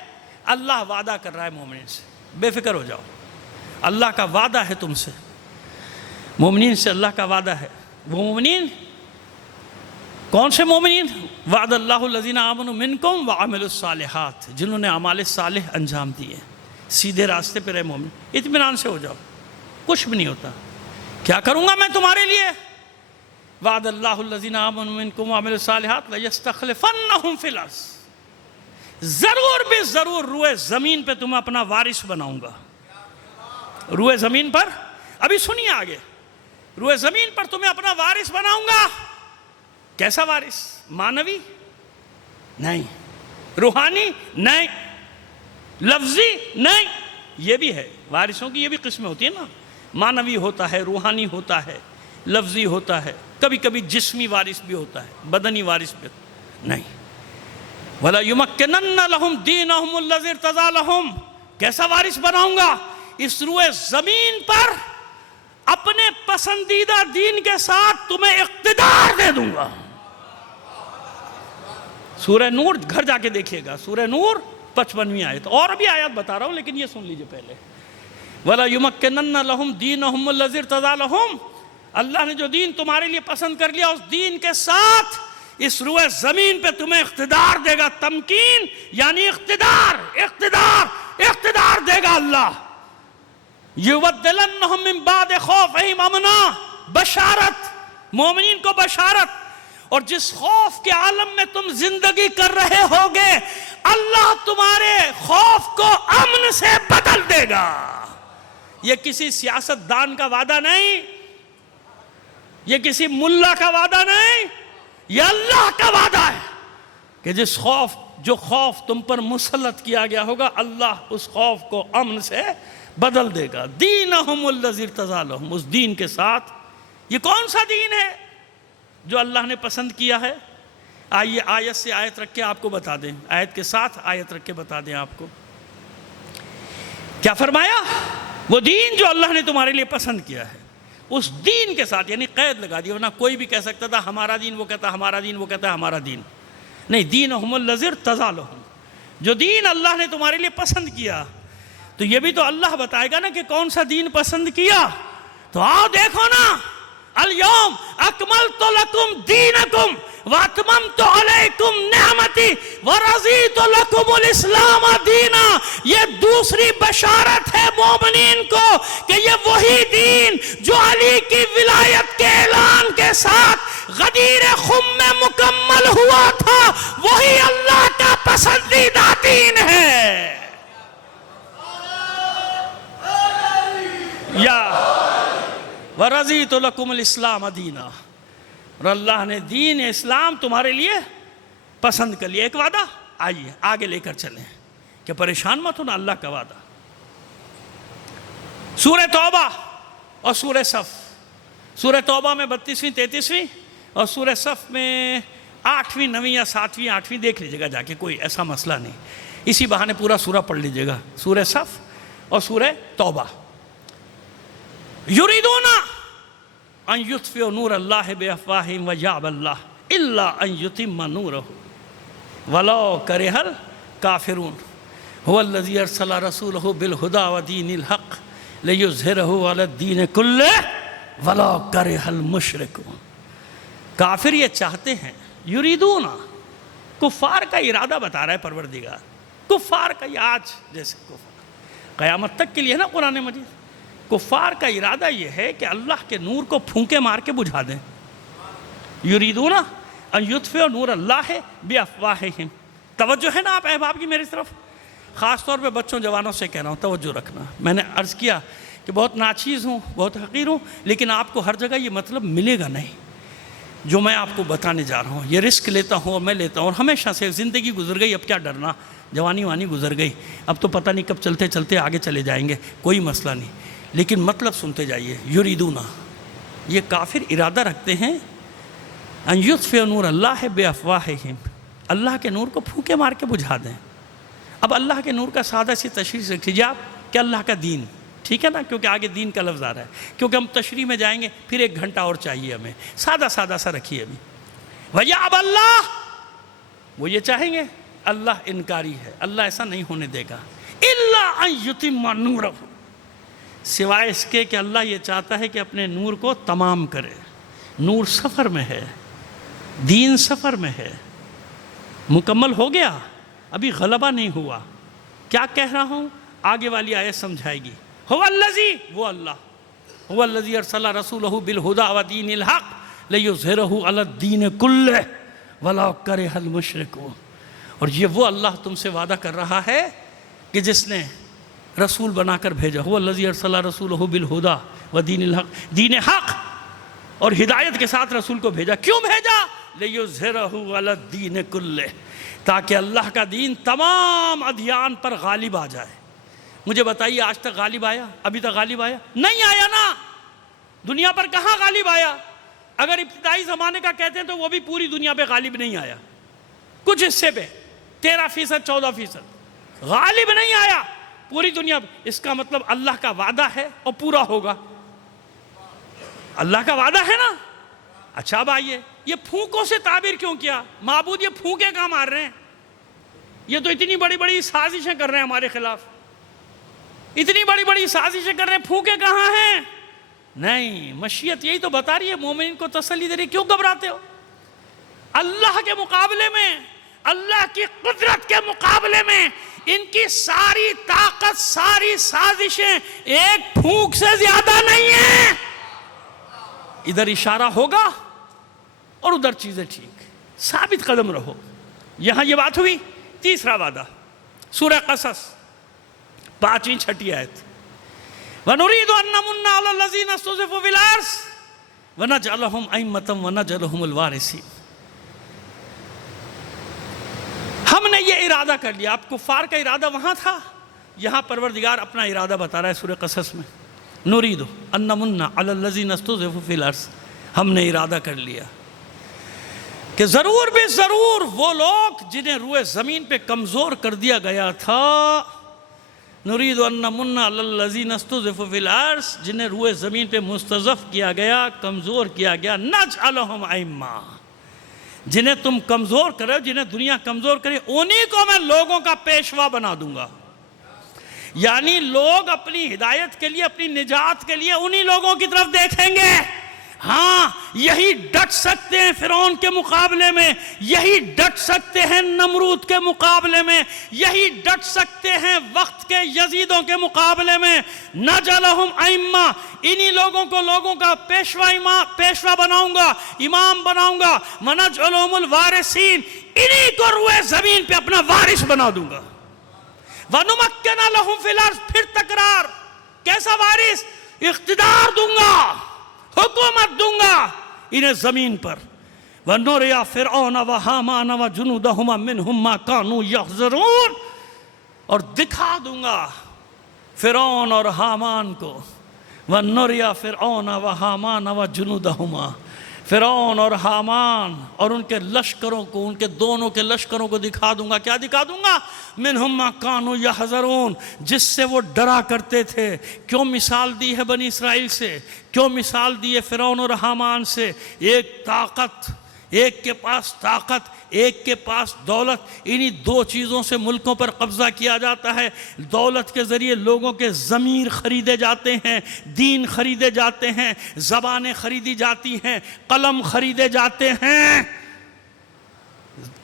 اللہ وعدہ کر رہا ہے مومنین سے، بے فکر ہو جاؤ. اللہ کا وعدہ ہے تم سے، مومنین سے اللہ کا وعدہ ہے. وہ مومنین کون سے مومنین؟ وعد اللہ الذین آمنوا منکم وعملوا الصالحات، جنہوں نے اعمال صالح انجام دیے، سیدھے راستے پہ رہے مومن. اطمینان سے ہو جاؤ، کچھ بھی نہیں ہوتا. کیا کروں گا میں تمہارے لیے؟ وعد اللہ الذین آمنوا منکم وعملوا الصالحات لیستخلفنہم فی الارض. ضرور بھی ضرور روئے زمین پہ تمہیں اپنا وارث بناؤں گا. روئے زمین پر، ابھی سنیے آگے، روئے زمین پر تمہیں اپنا وارث بناؤں گا. کیسا وارث؟ مانوی نہیں، روحانی نہیں، لفظی نہیں، یہ بھی ہے، وارثوں کی یہ بھی قسمیں ہوتی ہیں نا، معنوی ہوتا ہے، روحانی ہوتا ہے، لفظی ہوتا ہے، کبھی کبھی جسمی وارث بھی ہوتا ہے، بدنی وارث بھی نہیں۔ وَلَا يُمَكِّنَنَّ لَهُمْ دِينَهُمُ الَّذِي ارْتَضَىٰ لَهُمْ، کیسا وارث بناؤں گا؟ اس روئے زمین پر اپنے پسندیدہ دین کے ساتھ تمہیں اقتدار دے دوں گا۔ سورہ نور گھر جا کے دیکھیے گا، سورہ نور 55ویں آیت، اور بھی آیات بتا رہا ہوں لیکن یہ سن لیجئے پہلے۔ وَلَا يُمَكِّنَنَّ لَهُمْ دِينَهُمُ الَّذِي ارْتَضَىٰ لَهُمْ، اللہ نے جو دین تمہارے لیے پسند کر لیا اس دین کے ساتھ اس روئے زمین پہ تمہیں اقتدار دے گا۔ تمکین یعنی اقتدار، اقتدار، اقتدار دے گا اللہ۔ يُبَدِّلَنَّهُم مِّن بَعْدِ خَوْفِهِمْ أَمْنًا، بشارت، مومنین کو بشارت، اور جس خوف کے عالم میں تم زندگی کر رہے ہوگے اللہ تمہارے خوف کو امن سے بدل دے گا۔ یہ کسی سیاست دان کا وعدہ نہیں، یہ کسی ملا کا وعدہ نہیں، یہ اللہ کا وعدہ ہے کہ جو خوف تم پر مسلط کیا گیا ہوگا اللہ اس خوف کو امن سے بدل دے گا۔ دینہم الذی ارتضیٰ لہم، اس دین کے ساتھ۔ یہ کون سا دین ہے جو اللہ نے پسند کیا ہے؟ آئیے آیت سے آیت رکھ کے آپ کو بتا دیں، آیت کے ساتھ آیت رکھ کے بتا دیں آپ کو کیا فرمایا۔ وہ دین جو اللہ نے تمہارے لیے پسند کیا ہے اس دین کے ساتھ، یعنی قید لگا دی، ورنہ کوئی بھی کہہ سکتا تھا ہمارا دین، وہ کہتا ہمارا دین، وہ کہتا ہمارا دین، نہیں، دینہم الذی ارتضیٰ لہم، جو دین اللہ نے تمہارے لیے پسند کیا۔ تو یہ بھی تو اللہ بتائے گا نا کہ کون سا دین پسند کیا۔ تو آؤ دیکھو نا، اليوم اکملت لکم دینکم واتممت علیکم نعمتی ورضیت لکم الاسلام دینا۔ یہ دوسری بشارت ہے مومنین کو کہ یہ وہی دین جو علی کی ولایت کے اعلان کے ساتھ غدیر خم میں مکمل ہوا تھا، وہی اللہ کا پسندیدہ دین ہے۔ یا وَرَضِيتُ لَكُمُ الْإِسْلَامَ دِينًا، اور اللہ نے دین اسلام تمہارے لیے پسند کر لیا۔ ایک وعدہ، آئیے آگے لے کر چلیں کہ پریشان مت ہونا، اللہ کا وعدہ۔ سورہ توبہ اور سورہ صف، سورہ توبہ میں 32ویں 33ویں اور سورہ صف میں 8ویں 9ویں یا 7ویں 8ویں دیکھ لیجیے گا جا کے، کوئی ایسا مسئلہ نہیں، اسی بہانے پورا سورہ پڑھ لیجیے گا، سورہ صف اور سورہ توبہ۔ یریدون ان یطفئوا نور اللہ بافواہہم ویأبی اللہ الا ان یتم نورہ ولو کرہ الکافرون هو الذی ارسل رسولہ بالہدی ودین الحق لیظہرہ علی الدین کلہ ولو کرہ المشرکون۔ کافر یہ چاہتے ہیں، یریدون، کفار کا ارادہ بتا رہا ہے پروردگار، کفار کا، یہ آج جیسے کفار قیامت تک کے لیے ہے نا قرآن مجید، کفار کا ارادہ یہ ہے کہ اللہ کے نور کو پھونکے مار کے بجھا دیں۔ یریدون ان یطفئوا نور اللہ بافواہہم۔ توجہ ہے نا آپ احباب کی میری طرف، خاص طور پہ بچوں جوانوں سے کہہ رہا ہوں توجہ رکھنا۔ میں نے عرض کیا کہ بہت ناچیز ہوں، بہت حقیر ہوں، لیکن آپ کو ہر جگہ یہ مطلب ملے گا نہیں جو میں آپ کو بتانے جا رہا ہوں۔ یہ رسک لیتا ہوں اور میں لیتا ہوں، اور ہمیشہ سے زندگی گزر گئی، اب کیا ڈرنا، جوانی وانی گزر گئی، اب تو پتہ نہیں کب چلتے چلتے آگے چلے جائیں گے، کوئی مسئلہ نہیں، لیکن مطلب سنتے جائیے۔ یریدون، یہ کافر ارادہ رکھتے ہیں، ان یطفئوا نور اللہ بافواہہم، اللہ کے نور کو پھونکے مار کے بجھا دیں۔ اب اللہ کے نور کا سادہ سی تشریح رکھ لیجیے آپ کہ اللہ کا دین، ٹھیک ہے نا، کیونکہ آگے دین کا لفظ آ رہا ہے، کیونکہ ہم تشریح میں جائیں گے پھر 1 گھنٹہ اور چاہیے ہمیں، سادہ سادہ سا رکھیے ابھی۔ وَيَأْبَى اللَّهُ، وہ یہ چاہیں گے، اللہ انکاری ہے، اللہ ایسا نہیں ہونے دے گا، إِلَّا أَن يُتِمَّ نُورَهُ، سوائے اس کے کہ اللہ یہ چاہتا ہے کہ اپنے نور کو تمام کرے۔ نور سفر میں ہے، دین سفر میں ہے، مکمل ہو گیا، ابھی غلبہ نہیں ہوا۔ کیا کہہ رہا ہوں آگے والی آیت سمجھائے گی۔ هو الذی، وہ اللہ، هو الذی ارسل رسولہ بالہدی ودین الحق لیظہرہ علی الدین کلہ ولو کرہ المشرکون۔ اور یہ وہ اللہ تم سے وعدہ کر رہا ہے کہ جس نے رسول بنا کر بھیجا، هو الذی ارسل رسولہ بالہدی ودین الحق، دین حق اور ہدایت کے ساتھ رسول کو بھیجا۔ کیوں بھیجا؟ لیظہرہ علی الدین کلہ، تاکہ اللہ کا دین تمام ادیان پر غالب آ جائے۔ مجھے بتائیے آج تک غالب آیا؟ ابھی تک غالب آیا؟ نہیں آیا نا۔ دنیا پر کہاں غالب آیا؟ اگر ابتدائی زمانے کا کہتے ہیں تو وہ بھی پوری دنیا پہ غالب نہیں آیا، کچھ حصے پہ 13%، 14%، غالب نہیں آیا پوری دنیا پہ۔ اس کا مطلب اللہ کا وعدہ ہے اور پورا ہوگا۔ اللہ کا وعدہ ہے نا۔ اچھا اب آئیے، یہ پھونکوں سے تعبیر کیوں کیا؟ معبود یہ پھونکے کہاں مار رہے ہیں؟ یہ تو اتنی بڑی بڑی سازشیں کر رہے ہیں ہمارے خلاف، اتنی بڑی بڑی سازشیں کر رہے ہیں، پھونکے کہاں ہیں؟ نہیں، مشیت یہی تو بتا رہی ہے، مومنین کو تسلی دے رہی ہے۔ کیوں گھبراتے ہو؟ اللہ کے مقابلے میں، اللہ کی قدرت کے مقابلے میں ان کی ساری طاقت، ساری سازشیں ایک پھونک سے زیادہ نہیں ہیں۔ ادھر اشارہ ہوگا اور ادھر چیزیں ٹھیک، ثابت قدم رہو۔ یہاں یہ بات ہوئی۔ تیسرا وعدہ سورہ قصص 5ویں 6 آیت، وَنُرِيدُ أَن نَّمُنَّ عَلَى الَّذِينَ اسْتُضْعِفُوا فِي الْأَرْضِ وَنَجْعَلَهُمْ أَئِمَّةً وَنَجْعَلَهُمُ الْوَارِثِينَ۔ ہم نے یہ ارادہ کر لیا۔ اب کفار کا ارادہ وہاں تھا، یہاں پروردگار اپنا ارادہ بتا رہا ہے سورہ قصص میں، نُرِيدُ أَن نَّمُنَّ عَلَى الَّذِينَ اسْتُضْعِفُوا فِي الْأَرْضِ۔ ہم نے ارادہ کر لیا کہ ضرور بے ضرور وہ لوگ جنہیں روئے زمین پہ کمزور کر دیا گیا تھا، نرید ان نمن علی الذین استضعفوا فی الارض، جنہیں روئے زمین پہ مستضعف کیا گیا، کمزور کیا گیا، نجعلہم ائمہ، جنہیں تم کمزور کرو، جنہیں دنیا کمزور کرے، انہی کو میں لوگوں کا پیشوا بنا دوں گا۔ یعنی لوگ اپنی ہدایت کے لیے، اپنی نجات کے لیے انہی لوگوں کی طرف دیکھیں گے۔ ہاں، یہی ڈٹ سکتے ہیں فرعون کے مقابلے میں، یہی ڈٹ سکتے ہیں نمرود کے مقابلے میں، یہی ڈٹ سکتے ہیں وقت کے یزیدوں کے مقابلے میں۔ نجعلہم ائمہ، انہی لوگوں کو لوگوں کا پیشوا بناؤں گا، امام بناؤں گا۔ ونجعلہم الوارثین، انہی کو روئے زمین پہ اپنا وارث بنا دوں گا۔ وَنُمَكِّنَ لَهُمْ فِي الْأَرْضِ، پھر تکرار، کیسا وارث؟ اقتدار دوں گا، حکومت دوں گا انہیں زمین پر۔ وَنُرِيَ فِرْعَوْنَ وَحَامَانَ وَجُنُودَهُمَا مِنْهُمْ مَا كَانُوا يَحْذَرُونَ، اور دکھا دوں گا فرعون اور حامان کو۔ وَنُرِيَ فِرْعَوْنَ وَحَامَانَ وَجُنُودَهُمَا، فرعون اور حامان اور ان کے لشکروں کو، ان کے دونوں کے لشکروں کو دکھا دوں گا۔ کیا دکھا دوں گا؟ مِنْهُمْ مَا كَانُوا يَحْذَرُونَ، جس سے وہ ڈرا کرتے تھے۔ کیوں مثال دی ہے بنی اسرائیل سے؟ کیوں مثال دی ہے فرعون اور حامان سے؟ ایک طاقت، ایک کے پاس طاقت، ایک کے پاس دولت، انہی دو چیزوں سے ملکوں پر قبضہ کیا جاتا ہے۔ دولت کے ذریعے لوگوں کے ضمیر خریدے جاتے ہیں، دین خریدے جاتے ہیں، زبانیں خریدی جاتی ہیں، قلم خریدے جاتے ہیں۔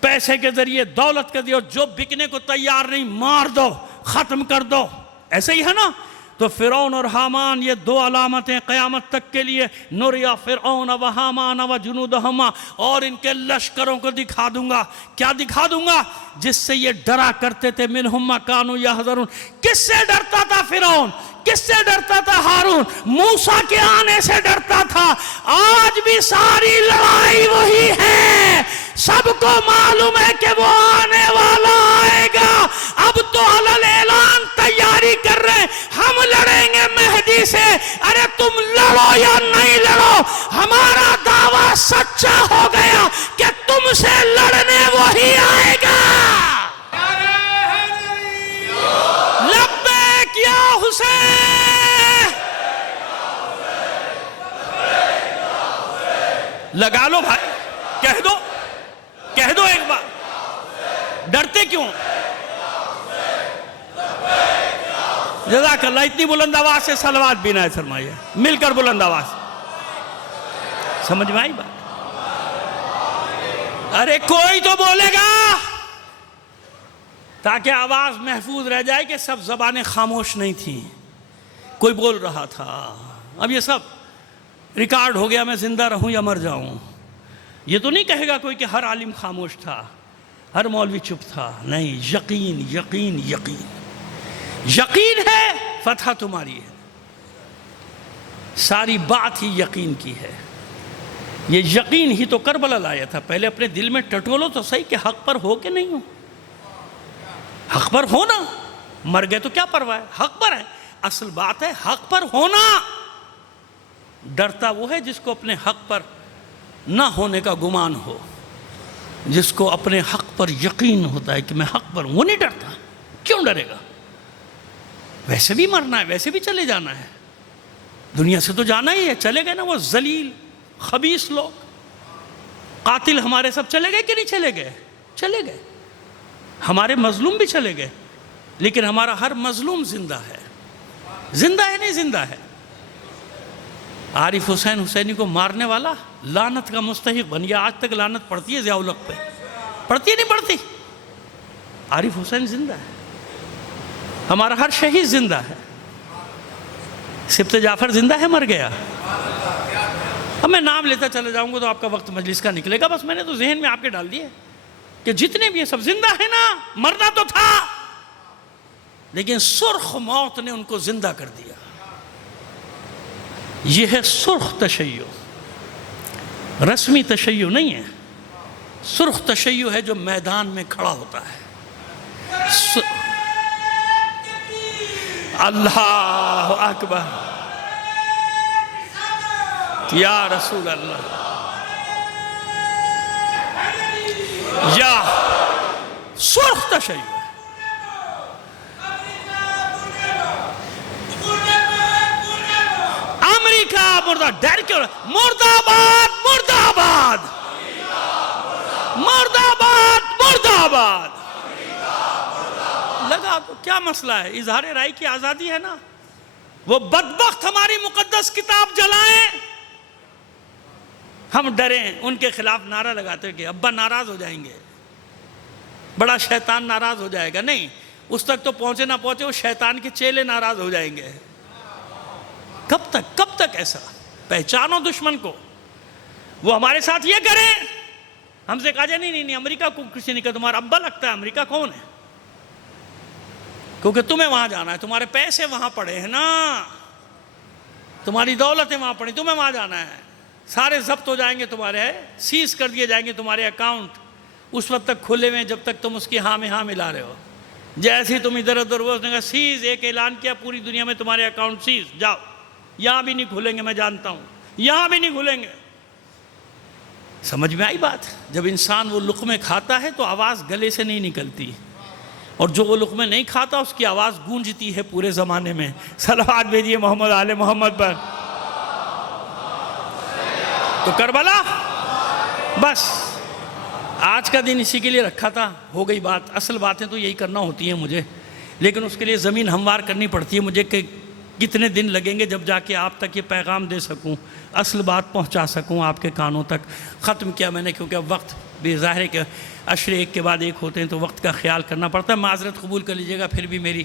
پیسے کے ذریعے، دولت کے ذریعے، جو بکنے کو تیار نہیں مار دو، ختم کر دو۔ ایسے ہی ہے نا؟ تو فرعون اور حامان یہ دو علامتیں قیامت تک کے لیے، نُرِيَ فِرْعَوْنَ وَحَامَانَ وَجُنُودَهُمَا، اور ان کے لشکروں کو دکھا دوں گا۔ کیا دکھا دوں گا؟ جس سے یہ ڈرا کرتے تھے، مِنْهُمْ مَا كَانُوا يَحْذَرُونَ۔ کس سے ڈرتا تھا فرعون؟ کس سے ڈرتا تھا ہارون؟ موسیٰ کے آنے سے ڈرتا تھا۔ آج بھی ساری لڑائی وہی ہے، سب کو معلوم ہے کہ وہ آنے والا آئے گا۔ اب تو علل اعلان تیاری کر رہے ہیں، ہم لڑیں گے مہدی سے۔ ارے تم لڑو یا نہیں لڑو، ہمارا دعویٰ سچا ہو گیا کہ تم سے لڑنے وہی آئے گا۔ لبیک یا حسین، لگا لو بھائی، کہہ دو ایک بار، ڈرتے کیوں؟ جزاک اللہ، اتنی بلند آواز سے صلوات بھی نہ فرمائیے، مل کر بلند آواز، سمجھ میں آئی بات؟ ارے کوئی تو بولے گا تاکہ آواز محفوظ رہ جائے کہ سب زبانیں خاموش نہیں تھیں، کوئی بول رہا تھا۔ اب یہ سب ریکارڈ ہو گیا، میں زندہ رہوں یا مر جاؤں۔ یہ تو نہیں کہے گا کوئی کہ ہر عالم خاموش تھا، ہر مولوی چپ تھا۔ نہیں، یقین یقین یقین یقین ہے، فتح تمہاری ہے، ساری بات ہی یقین کی ہے۔ یہ یقین ہی تو کربلا لایا تھا. پہلے اپنے دل میں ٹٹولو تو صحیح کہ حق پر ہو کہ نہیں ہو. حق پر ہونا, مر گئے تو کیا پرواہ ہے, حق پر ہے. اصل بات ہے حق پر ہونا. ڈرتا وہ ہے جس کو اپنے حق پر نہ ہونے کا گمان ہو, جس کو اپنے حق پر یقین ہوتا ہے کہ میں حق پر ہوں, وہ نہیں ڈرتا. کیوں ڈرے گا؟ ویسے بھی مرنا ہے, ویسے بھی چلے جانا ہے, دنیا سے تو جانا ہی ہے. چلے گئے نا وہ ذلیل خبیث لوگ, قاتل ہمارے سب چلے گئے کہ نہیں چلے گئے؟ چلے گئے. ہمارے مظلوم بھی چلے گئے, لیکن ہمارا ہر مظلوم زندہ ہے. زندہ ہے نہیں زندہ ہے. عارف حسین حسینی کو مارنے والا لعنت کا مستحق بن گیا. آج تک لعنت پڑتی ہے ضیاء الحق پہ, پڑتی ہے نہیں پڑتی؟ عارف حسین زندہ ہے, ہمارا ہر شہید زندہ ہے. سبط جعفر زندہ ہے, مر گیا. اب میں نام لیتا چلے جاؤں گا تو آپ کا وقت مجلس کا نکلے گا. بس میں نے تو ذہن میں آپ کے ڈال دیے کہ جتنے بھی یہ سب زندہ ہیں نا, مرنا تو تھا لیکن سرخ موت نے ان کو زندہ کر دیا. یہ ہے سرخ تشیع, رسمی تشیع نہیں ہے. سرخ تشیع ہے جو میدان میں کھڑا ہوتا ہے. اللہ اکبر, یا رسول اللہ, یا سرخ تشیع. امریکہ مردہ, ڈر کیوں؟ مرد آباد, مرد آباد, مرد آباد, مرد آباد. لگا تو کیا مسئلہ ہے؟ اظہار رائے کی آزادی ہے نا. وہ بدبخت ہماری مقدس کتاب جلائیں, ہم ڈریں, ان کے خلاف نعرہ لگاتے کہ ابا ناراض ہو جائیں گے, بڑا شیطان ناراض ہو جائے گا. نہیں, اس تک تو پہنچے نہ پہنچے, وہ شیطان کے چیلے ناراض ہو جائیں گے. کب تک, کب تک ایسا؟ پہچانو دشمن کو. وہ ہمارے ساتھ یہ کریں, ہم سے کہا جائے نہیں امریکہ کو کسی نے کہا تمہارا ابا لگتا ہے. امریکہ کون ہے؟ کیونکہ تمہیں وہاں جانا ہے, تمہارے پیسے وہاں پڑے ہیں نا, تمہاری دولتیں وہاں پڑی, تمہیں وہاں جانا ہے. سارے ضبط ہو جائیں گے تمہارے, سیز کر دیے جائیں گے تمہارے اکاؤنٹ. اس وقت تک کھلے ہوئے جب تک تم اس کی ہاں میں ہاں ملا رہے ہو. جیسے ہی تم ادھر ادھر ہوئے, اس نے کہا سیز, ایک اعلان کیا پوری دنیا میں تمہارے اکاؤنٹ سیز, جاؤ. یہاں بھی نہیں کھلیں گے, میں جانتا ہوں, یہاں بھی نہیں کھلیں گے. سمجھ میں آئی بات؟ جب انسان وہ لقمے کھاتا ہے تو آواز گلے سے نہیں نکلتی, اور جو وہ لقمے نہیں کھاتا اس کی آواز گونجتی ہے پورے زمانے میں. صلوات بھیجیے محمد آل محمد پر. تو کربلا بس آج کا دن اسی کے لیے رکھا تھا, ہو گئی بات. اصل باتیں تو یہی کرنا ہوتی ہیں مجھے, لیکن اس کے لیے زمین ہموار کرنی پڑتی ہے مجھے کہ کتنے دن لگیں گے جب جا کے آپ تک یہ پیغام دے سکوں, اصل بات پہنچا سکوں آپ کے کانوں تک. ختم کیا میں نے, کیونکہ اب وقت بے ظاہر ہے کہ عشرے ایک کے بعد ایک ہوتے ہیں تو وقت کا خیال کرنا پڑتا ہے. معذرت قبول کر لیجیے گا پھر بھی میری,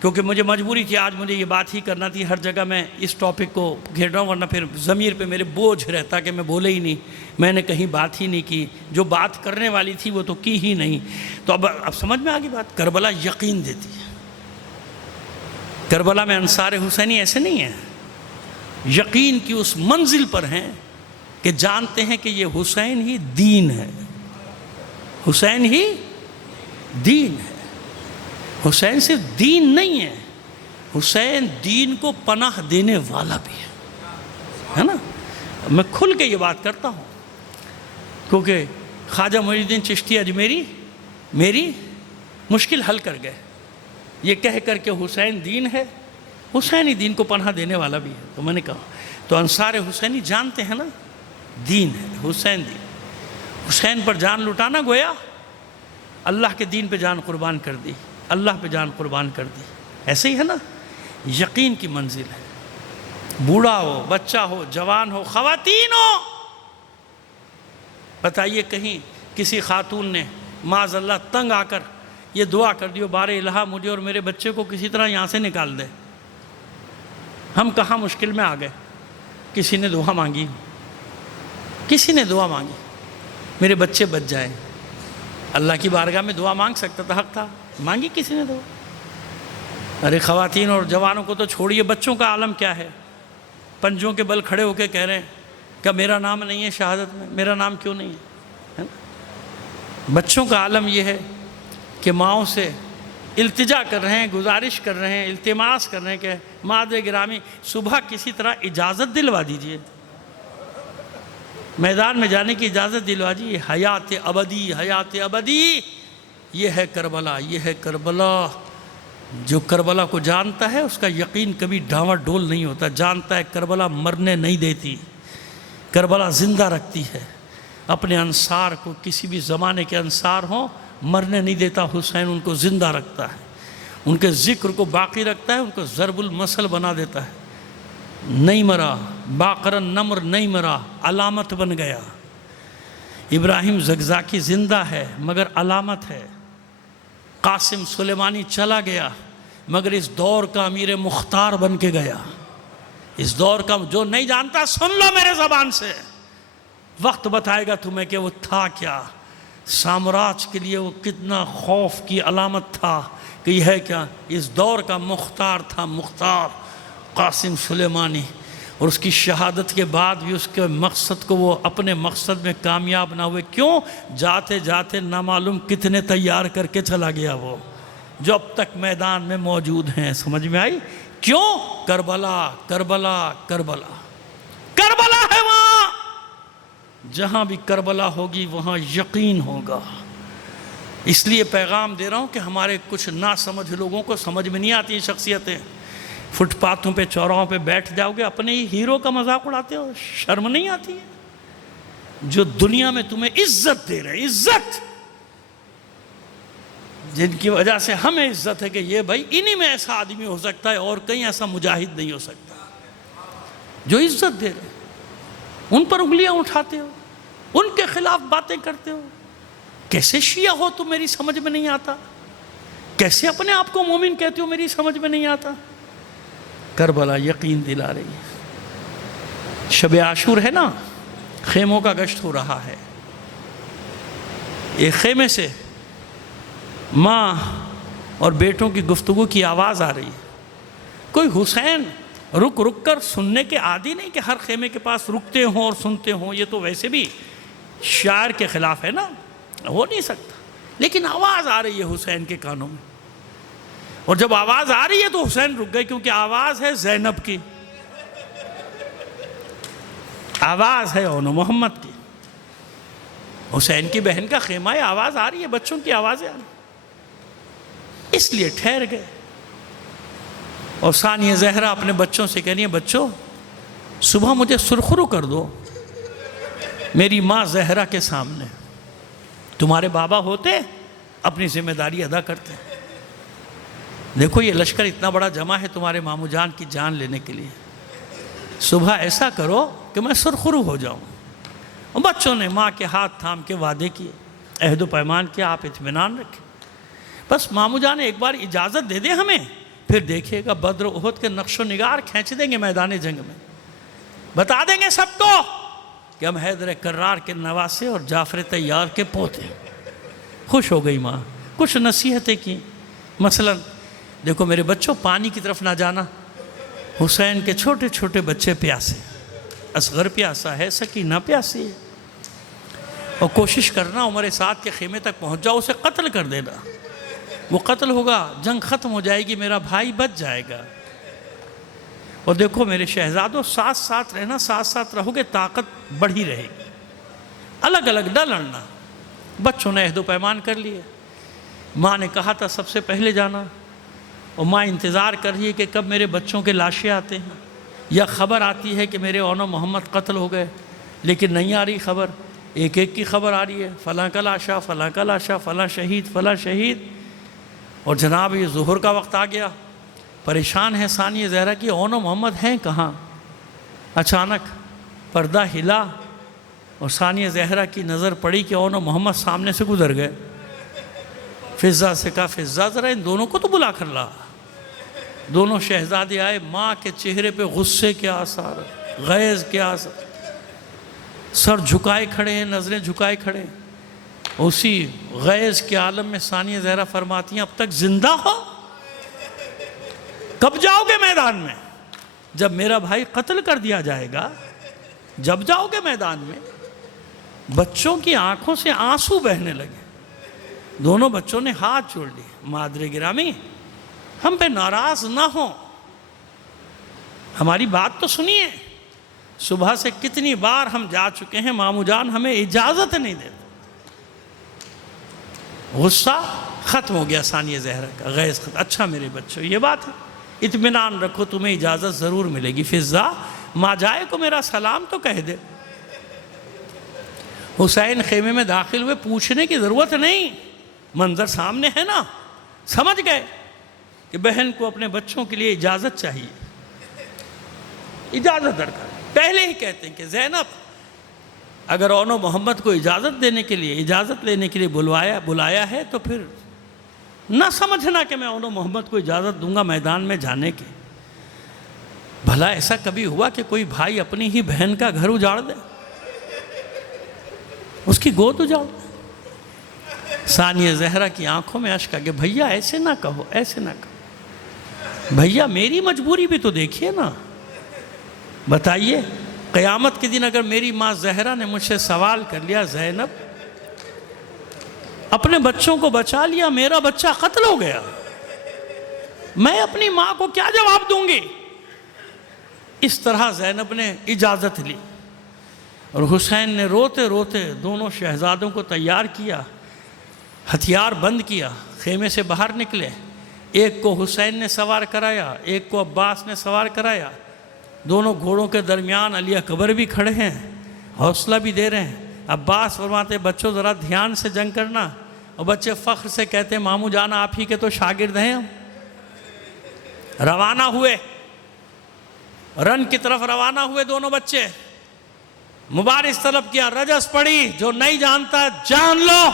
کیونکہ مجھے مجبوری تھی, آج مجھے یہ بات ہی کرنا تھی. ہر جگہ میں اس ٹاپک کو گھیر رہا ہوں, ورنہ پھر ضمیر پہ میرے بوجھ رہتا کہ میں بولے ہی نہیں, میں نے کہیں بات ہی نہیں کی, جو بات کرنے والی تھی وہ تو کی ہی نہیں. تو اب سمجھ میں آ گئی بات. کربلا یقین دیتی ہے. کربلا میں انصار حسینی ایسے نہیں ہیں, یقین کی اس منزل پر ہیں کہ جانتے ہیں کہ یہ حسین ہی دین ہے, حسین ہی دین ہے. حسین صرف دین نہیں ہے, حسین دین کو پناہ دینے والا بھی ہے نا. میں کھل کے یہ بات کرتا ہوں کیونکہ خواجہ معین الدین چشتی اجمیری میری مشکل حل کر گئے یہ کہہ کر کہ حسین دین ہے, حسین ہی دین کو پناہ دینے والا بھی ہے. تو میں نے کہا تو انصار حسینی جانتے ہیں نا دین ہے, حسین دین. حسین پر جان لٹانا گویا اللہ کے دین پہ جان قربان کر دی, اللہ پہ جان قربان کر دی. ایسے ہی ہے نا, یقین کی منزل ہے. بوڑھا ہو, بچہ ہو, جوان ہو, خواتین ہو. بتائیے کہیں کسی خاتون نے معاذ اللہ تنگ آ کر یہ دعا کر دیو بار الہ مجھے اور میرے بچے کو کسی طرح یہاں سے نکال دے. ہم کہاں مشکل میں آ گئے, کسی نے دعا مانگی, کسی نے دعا مانگی میرے بچے بچ جائیں. اللہ کی بارگاہ میں دعا مانگ سکتا تھا, حق تھا, مانگی کسی نے دعا. ارے خواتین اور جوانوں کو تو چھوڑیے, بچوں کا عالم کیا ہے. پنجوں کے بل کھڑے ہو کے کہہ رہے ہیں کہ میرا نام نہیں ہے شہادت میں، میرا نام کیوں نہیں ہے؟ بچوں کا عالم یہ ہے کہ ماؤں سے التجا کر رہے ہیں، گزارش کر رہے ہیں، التماس کر رہے ہیں کہ مادر گرامی صبح کسی طرح اجازت دلوا دیجئے، میدان میں جانے کی اجازت دلوا دیجئے۔ حیات ابدی، حیات ابدی، یہ ہے کربلا، یہ ہے کربلا۔ جو کربلا کو جانتا ہے اس کا یقین کبھی ڈاواں ڈول نہیں ہوتا، جانتا ہے کربلا مرنے نہیں دیتی، کربلا زندہ رکھتی ہے اپنے انصار کو، کسی بھی زمانے کے انصار ہوں مرنے نہیں دیتا حسین، ان کو زندہ رکھتا ہے، ان کے ذکر کو باقی رکھتا ہے، ان کو ضرب المثل بنا دیتا ہے۔ نہیں مرا باقرن نمر، نہیں مرا، علامت بن گیا۔ ابراہیم زگزاکی زندہ ہے مگر علامت ہے۔ قاسم سلیمانی چلا گیا مگر اس دور کا امیر مختار بن کے گیا۔ اس دور کا جو نہیں جانتا سن لو میرے زبان سے، وقت بتائے گا تمہیں کہ وہ تھا کیا، سامراج کے لیے وہ کتنا خوف کی علامت تھا کہ یہ ہے کیا، اس دور کا مختار تھا، مختار قاسم سلیمانی۔ اور اس کی شہادت کے بعد بھی اس کے مقصد کو وہ اپنے مقصد میں کامیاب نہ ہوئے، کیوں؟ جاتے جاتے نامعلوم کتنے تیار کر کے چلا گیا وہ، جو اب تک میدان میں موجود ہیں۔ سمجھ میں آئی؟ کیوں؟ کربلا، کربلا، کربلا، کربلا ہے وہاں۔ جہاں بھی کربلا ہوگی وہاں یقین ہوگا۔ اس لیے پیغام دے رہا ہوں کہ ہمارے کچھ ناسمجھ لوگوں کو سمجھ میں نہیں آتی شخصیتیں، فٹ پاتھوں پہ چوراہوں پہ بیٹھ جاؤ گے اپنے ہی ہیرو کا مذاق اڑاتے ہو، شرم نہیں آتی ہے؟ جو دنیا میں تمہیں عزت دے رہے، عزت جن کی وجہ سے ہمیں عزت ہے کہ یہ بھائی انہی میں ایسا آدمی ہو سکتا ہے اور کہیں ایسا مجاہد نہیں ہو سکتا، جو عزت دے رہے ان پر انگلیاں اٹھاتے ہو، ان کے خلاف باتیں کرتے ہو۔ کیسے شیعہ ہو تم میری سمجھ میں نہیں آتا، کیسے اپنے آپ کو مومن کہتے ہو میری سمجھ میں نہیں آتا۔ کربلا یقین دلا رہی ہے۔ شب عاشور ہے نا، خیموں کا گشت ہو رہا ہے، ایک خیمے سے ماں اور بیٹوں کی گفتگو کی آواز آ رہی ہے۔ کوئی حسین رک رک کر سننے کے عادی نہیں کہ ہر خیمے کے پاس رکتے ہوں اور سنتے ہوں، یہ تو ویسے بھی شاعر کے خلاف ہے نا، ہو نہیں سکتا، لیکن آواز آ رہی ہے حسین کے کانوں میں، اور جب آواز آ رہی ہے تو حسین رک گئے، کیونکہ آواز ہے زینب کی، آواز ہے اون محمد کی، حسین کی بہن کا خیمہ ہے، آواز آ رہی ہے، بچوں کی آوازیں آ رہی ہیں، اس لیے ٹھہر گئے۔ اور ثانیہ زہرا اپنے بچوں سے کہہ رہی ہیں، بچوں صبح مجھے سرخرو کر دو میری ماں زہرا کے سامنے، تمہارے بابا ہوتے اپنی ذمہ داری ادا کرتے۔ دیکھو یہ لشکر اتنا بڑا جمع ہے تمہارے ماموں جان کی جان لینے کے لیے، صبح ایسا کرو کہ میں سرخرو ہو جاؤں۔ اور بچوں نے ماں کے ہاتھ تھام کے وعدے کیے، عہد و پیمان کیا، آپ اطمینان رکھیں، بس ماموں جان ایک بار اجازت دے دیں ہمیں، پھر دیکھیے گا بدر احد کے نقش و نگار کھینچ دیں گے میدان جنگ میں، بتا دیں گے سب کو کہ ہم حیدر کرار کے نواسے اور جعفر طیار کے پوتے۔ خوش ہو گئی ماں، کچھ نصیحتیں کی، مثلا دیکھو میرے بچوں پانی کی طرف نہ جانا، حسین کے چھوٹے چھوٹے بچے پیاسے، اصغر پیاسا ہے، سکینہ پیاسی ہے، اور کوشش کرنا عمر سعد کے خیمے تک پہنچ جاؤ، اسے قتل کر دینا، وہ قتل ہوگا، جنگ ختم ہو جائے گی، میرا بھائی بچ جائے گا۔ اور دیکھو میرے شہزادوں ساتھ ساتھ رہنا، ساتھ ساتھ رہو گے طاقت بڑھی رہے گی، الگ الگ نہ لڑنا۔ بچوں نے عہد و پیمان کر لیے، ماں نے کہا تھا سب سے پہلے جانا، اور ماں انتظار کر رہی ہے کہ کب میرے بچوں کے لاشیں آتے ہیں، یا خبر آتی ہے کہ میرے اون و محمد قتل ہو گئے، لیکن نہیں آ رہی خبر، ایک ایک کی خبر آ رہی ہے، فلاں کا لاشا، فلاں کا لاشا، فلاں شہید، فلاں شہید۔ اور جناب یہ ظہر کا وقت آ گیا، پریشان ہے ثانیہ زہرا کی اون و محمد ہیں کہاں؟ اچانک پردہ ہلا اور ثانیہ زہرا کی نظر پڑی کہ اون و محمد سامنے سے گزر گئے۔ فضہ سے کہا فضہ ذرا ان دونوں کو تو بلا کر لا۔ دونوں شہزادے آئے، ماں کے چہرے پہ غصے کے آثار، غیظ کے آثار، سر جھکائے کھڑے ہیں، نظریں جھکائے کھڑے ہیں۔ اسی غیظ کے عالم میں ثانیہ زہرا فرماتی ہیں اب تک زندہ ہو؟ کب جاؤ گے میدان میں؟ جب میرا بھائی قتل کر دیا جائے گا، جب جاؤ گے میدان میں، بچوں کی آنکھوں سے آنسو بہنے لگے۔ دونوں بچوں نے ہاتھ جوڑ لیے، مادر گرامی ہم پہ ناراض نہ ہوں، ہماری بات تو سنیے، صبح سے کتنی بار ہم جا چکے ہیں، ماموں جان ہمیں اجازت نہیں دیتے۔ غصہ ختم ہو گیا ثانیہ زہرا کا، غیظ ختم۔ اچھا میرے بچوں یہ بات ہے، اطمینان رکھو، تمہیں اجازت ضرور ملے گی۔ فضا ماں جائے کو میرا سلام تو کہہ دے۔ حسین خیمے میں داخل ہوئے، پوچھنے کی ضرورت نہیں، منظر سامنے ہے نا، سمجھ گئے کہ بہن کو اپنے بچوں کے لیے اجازت چاہیے، اجازت درکار۔ پہلے ہی کہتے ہیں کہ زینب اگر اونو محمد کو اجازت دینے کے لیے، اجازت لینے کے لیے بلایا ہے تو پھر نہ سمجھنا کہ میں اونو محمد کو اجازت دوں گا میدان میں جانے کی۔ بھلا ایسا کبھی ہوا کہ کوئی بھائی اپنی ہی بہن کا گھر اجاڑ دے، اس کی گود اجاڑ دے؟ ثانیہ زہرا کی آنکھوں میں اشک آ کہ بھیا ایسے نہ کہو، ایسے نہ کہو، بھیا میری مجبوری بھی تو دیکھیے نا۔ بتائیے قیامت کے دن اگر میری ماں زہرا نے مجھ سے سوال کر لیا، زینب اپنے بچوں کو بچا لیا، میرا بچہ قتل ہو گیا، میں اپنی ماں کو کیا جواب دوں گی؟ اس طرح زینب نے اجازت لی، اور حسین نے روتے روتے دونوں شہزادوں کو تیار کیا، ہتھیار بند کیا، خیمے سے باہر نکلے۔ ایک کو حسین نے سوار کرایا، ایک کو عباس نے سوار کرایا، دونوں گھوڑوں کے درمیان علی اکبر بھی کھڑے ہیں، حوصلہ بھی دے رہے ہیں۔ عباس فرماتے بچوں ذرا دھیان سے جنگ کرنا، اور بچے فخر سے کہتے ہیں ماموں جان آپ ہی کے تو شاگرد ہیں ہم۔ روانہ ہوئے، رن کی طرف روانہ ہوئے دونوں بچے، مبارز طلب کیا، رجس پڑی، جو نہیں جانتا جان لو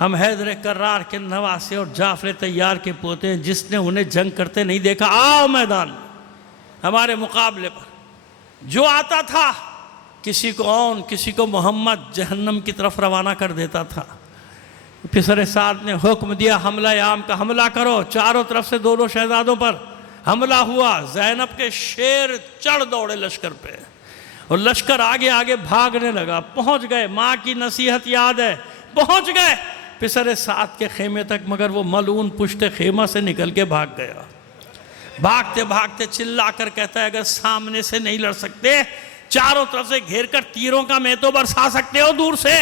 ہم حیدر کرار کے نواسے اور جعفر طیار کے پوتے ہیں، جس نے انہیں جنگ کرتے نہیں دیکھا آؤ میدان ہمارے مقابلے پر۔ جو آتا تھا کسی کو اون، کسی کو محمد، جہنم کی طرف روانہ کر دیتا تھا۔ پسر سعد نے حکم دیا حملہ عام کا، حملہ کرو، چاروں طرف سے دونوں شہزادوں پر حملہ ہوا۔ زینب کے شیر چڑھ دوڑے لشکر پہ، اور لشکر آگے آگے بھاگنے لگا، پہنچ گئے، ماں کی نصیحت یاد ہے، پہنچ گئے پسر سعد کے خیمے تک، مگر وہ ملعون پشت خیمہ سے نکل کے بھاگ گیا۔ بھاگتے بھاگتے چلا کر کہتا ہے اگر سامنے سے نہیں لڑ سکتے، چاروں طرف سے گھیر کر تیروں کا میں تو برسا سکتے ہو، دور سے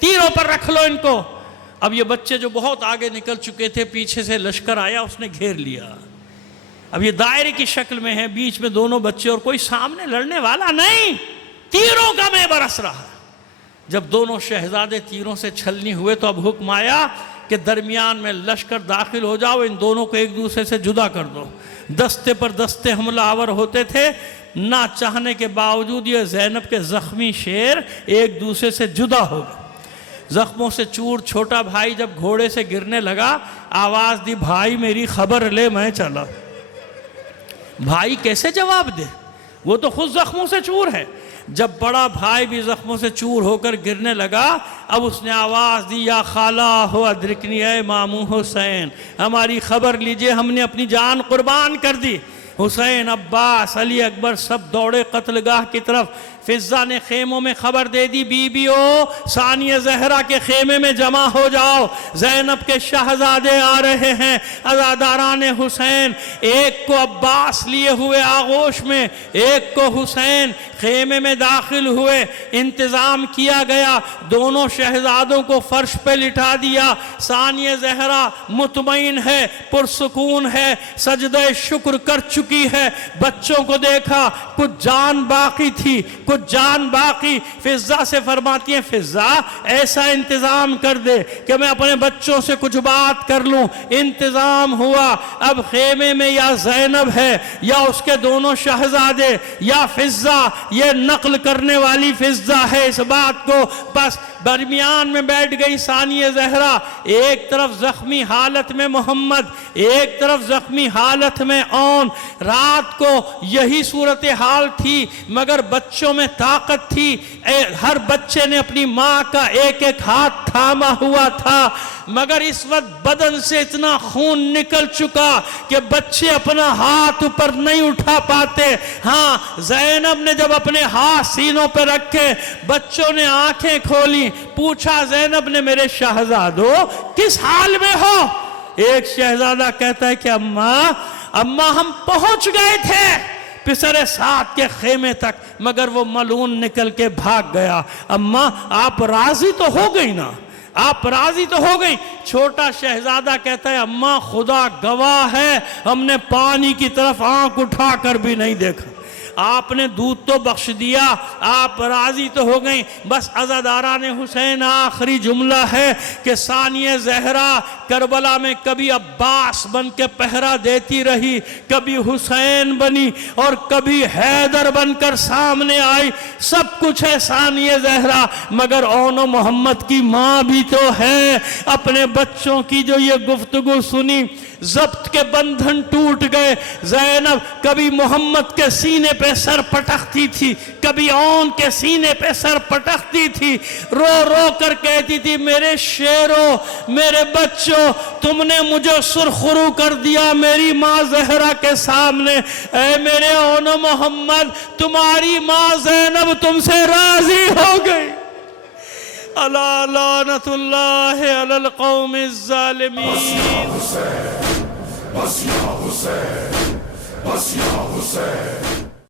تیروں پر رکھ لو ان کو۔ اب یہ بچے جو بہت آگے نکل چکے تھے، پیچھے سے لشکر آیا، اس نے گھیر لیا۔ اب یہ دائرے کی شکل میں ہے، بیچ میں دونوں بچے اور کوئی سامنے لڑنے والا نہیں، تیروں کا میں برس رہا۔ جب دونوں شہزادے تیروں سے چھلنی ہوئے تو اب حکم آیا کہ درمیان میں لشکر داخل ہو جاؤ، ان دونوں کو ایک دوسرے سے جدا کر دو۔ دستے پر دستے حملہ آور ہوتے تھے، نہ چاہنے کے باوجود یہ زینب کے زخمی شیر ایک دوسرے سے جدا ہو گئے۔ زخموں سے چور چھوٹا بھائی جب گھوڑے سے گرنے لگا، آواز دی بھائی میری خبر لے میں چلا۔ بھائی کیسے جواب دے، وہ تو خود زخموں سے چور ہے۔ جب بڑا بھائی بھی زخموں سے چور ہو کر گرنے لگا، اب اس نے آواز دی یا خالہ ہو ادرکنی، اے ماموں حسین ہماری خبر لیجئے، ہم نے اپنی جان قربان کر دی۔ حسین، عباس، علی اکبر سب دوڑے قتل گاہ کی طرف۔ فضہ نے خیموں میں خبر دے دی بیویو ثانیہ زہرا کے خیمے میں جمع ہو جاؤ، زینب کے شہزادے آ رہے ہیں، عزاداران حسین۔ ایک کو عباس لیے ہوئے آغوش میں، ایک کو حسین خیمے میں داخل ہوئے۔ انتظام کیا گیا، دونوں شہزادوں کو فرش پہ لٹا دیا۔ ثانیہ زہرا مطمئن ہے، پرسکون ہے، سجدہ شکر کر چکی ہے۔ بچوں کو دیکھا، کچھ جان باقی تھی، کچھ جان باقی۔ فضہ سے فرماتی ہیں فضہ ایسا انتظام کر دے کہ میں اپنے بچوں سے کچھ بات کر لوں۔ انتظام ہوا، اب خیمے میں یا زینب ہے یا اس کے دونوں شہزادے یا فضہ، یہ نقل کرنے والی فضہ ہے اس بات کو۔ بس درمیان میں بیٹھ گئی ثانیہ زہرا، ایک طرف زخمی حالت میں محمد، ایک طرف زخمی حالت میں اون۔ رات کو یہی صورتحال تھی، مگر بچوں میں طاقت تھی۔ ہر بچے نے اپنی ماں کا ایک ایک ہاتھ تھاما ہوا تھا۔ مگر اس وقت بدن سے اتنا خون نکل چکا کہ بچے اپنا ہاتھ اوپر نہیں اٹھا پاتے. ہاں زینب نے جب اپنے ہاتھ سینوں پہ رکھے بچوں نے آنکھیں کھولی. پوچھا زینب نے میرے شہزادو کس حال میں ہو؟ ایک شہزادہ کہتا ہے کہ اماں ہم پہنچ گئے تھے پسر سعد کے خیمے تک مگر وہ ملعون نکل کے بھاگ گیا. اماں آپ راضی تو ہو گئی نا؟ آپ راضی تو ہو گئی؟ چھوٹا شہزادہ کہتا ہے اماں خدا گواہ ہے ہم نے پانی کی طرف آنکھ اٹھا کر بھی نہیں دیکھا. آپ نے دودھ تو بخش دیا آپ راضی تو ہو گئیں. بس عزاداران حسین آخری جملہ ہے کہ ثانیہ زہرا کربلا میں کبھی عباس بن کے پہرا دیتی رہی کبھی حسین بنی اور کبھی حیدر بن کر سامنے آئی. سب کچھ ہے ثانیہ زہرا مگر اون و محمد کی ماں بھی تو ہے. اپنے بچوں کی جو یہ گفتگو سنی ضبط کے بندھن ٹوٹ گئے. زینب کبھی محمد کے سینے پہ سر پٹکتی تھی کبھی اون کے سینے پہ سر پٹکتی تھی. رو رو کر کہتی تھی میرے شیرو میرے بچوں تم نے مجھے سرخرو کر دیا میری ماں زہرا کے سامنے. اے میرے اون و محمد تمہاری ماں زینب تم سے راضی ہو گئی. الا لعنت اللہ علی القوم الظالمین. بس یا حسین بس یا حسین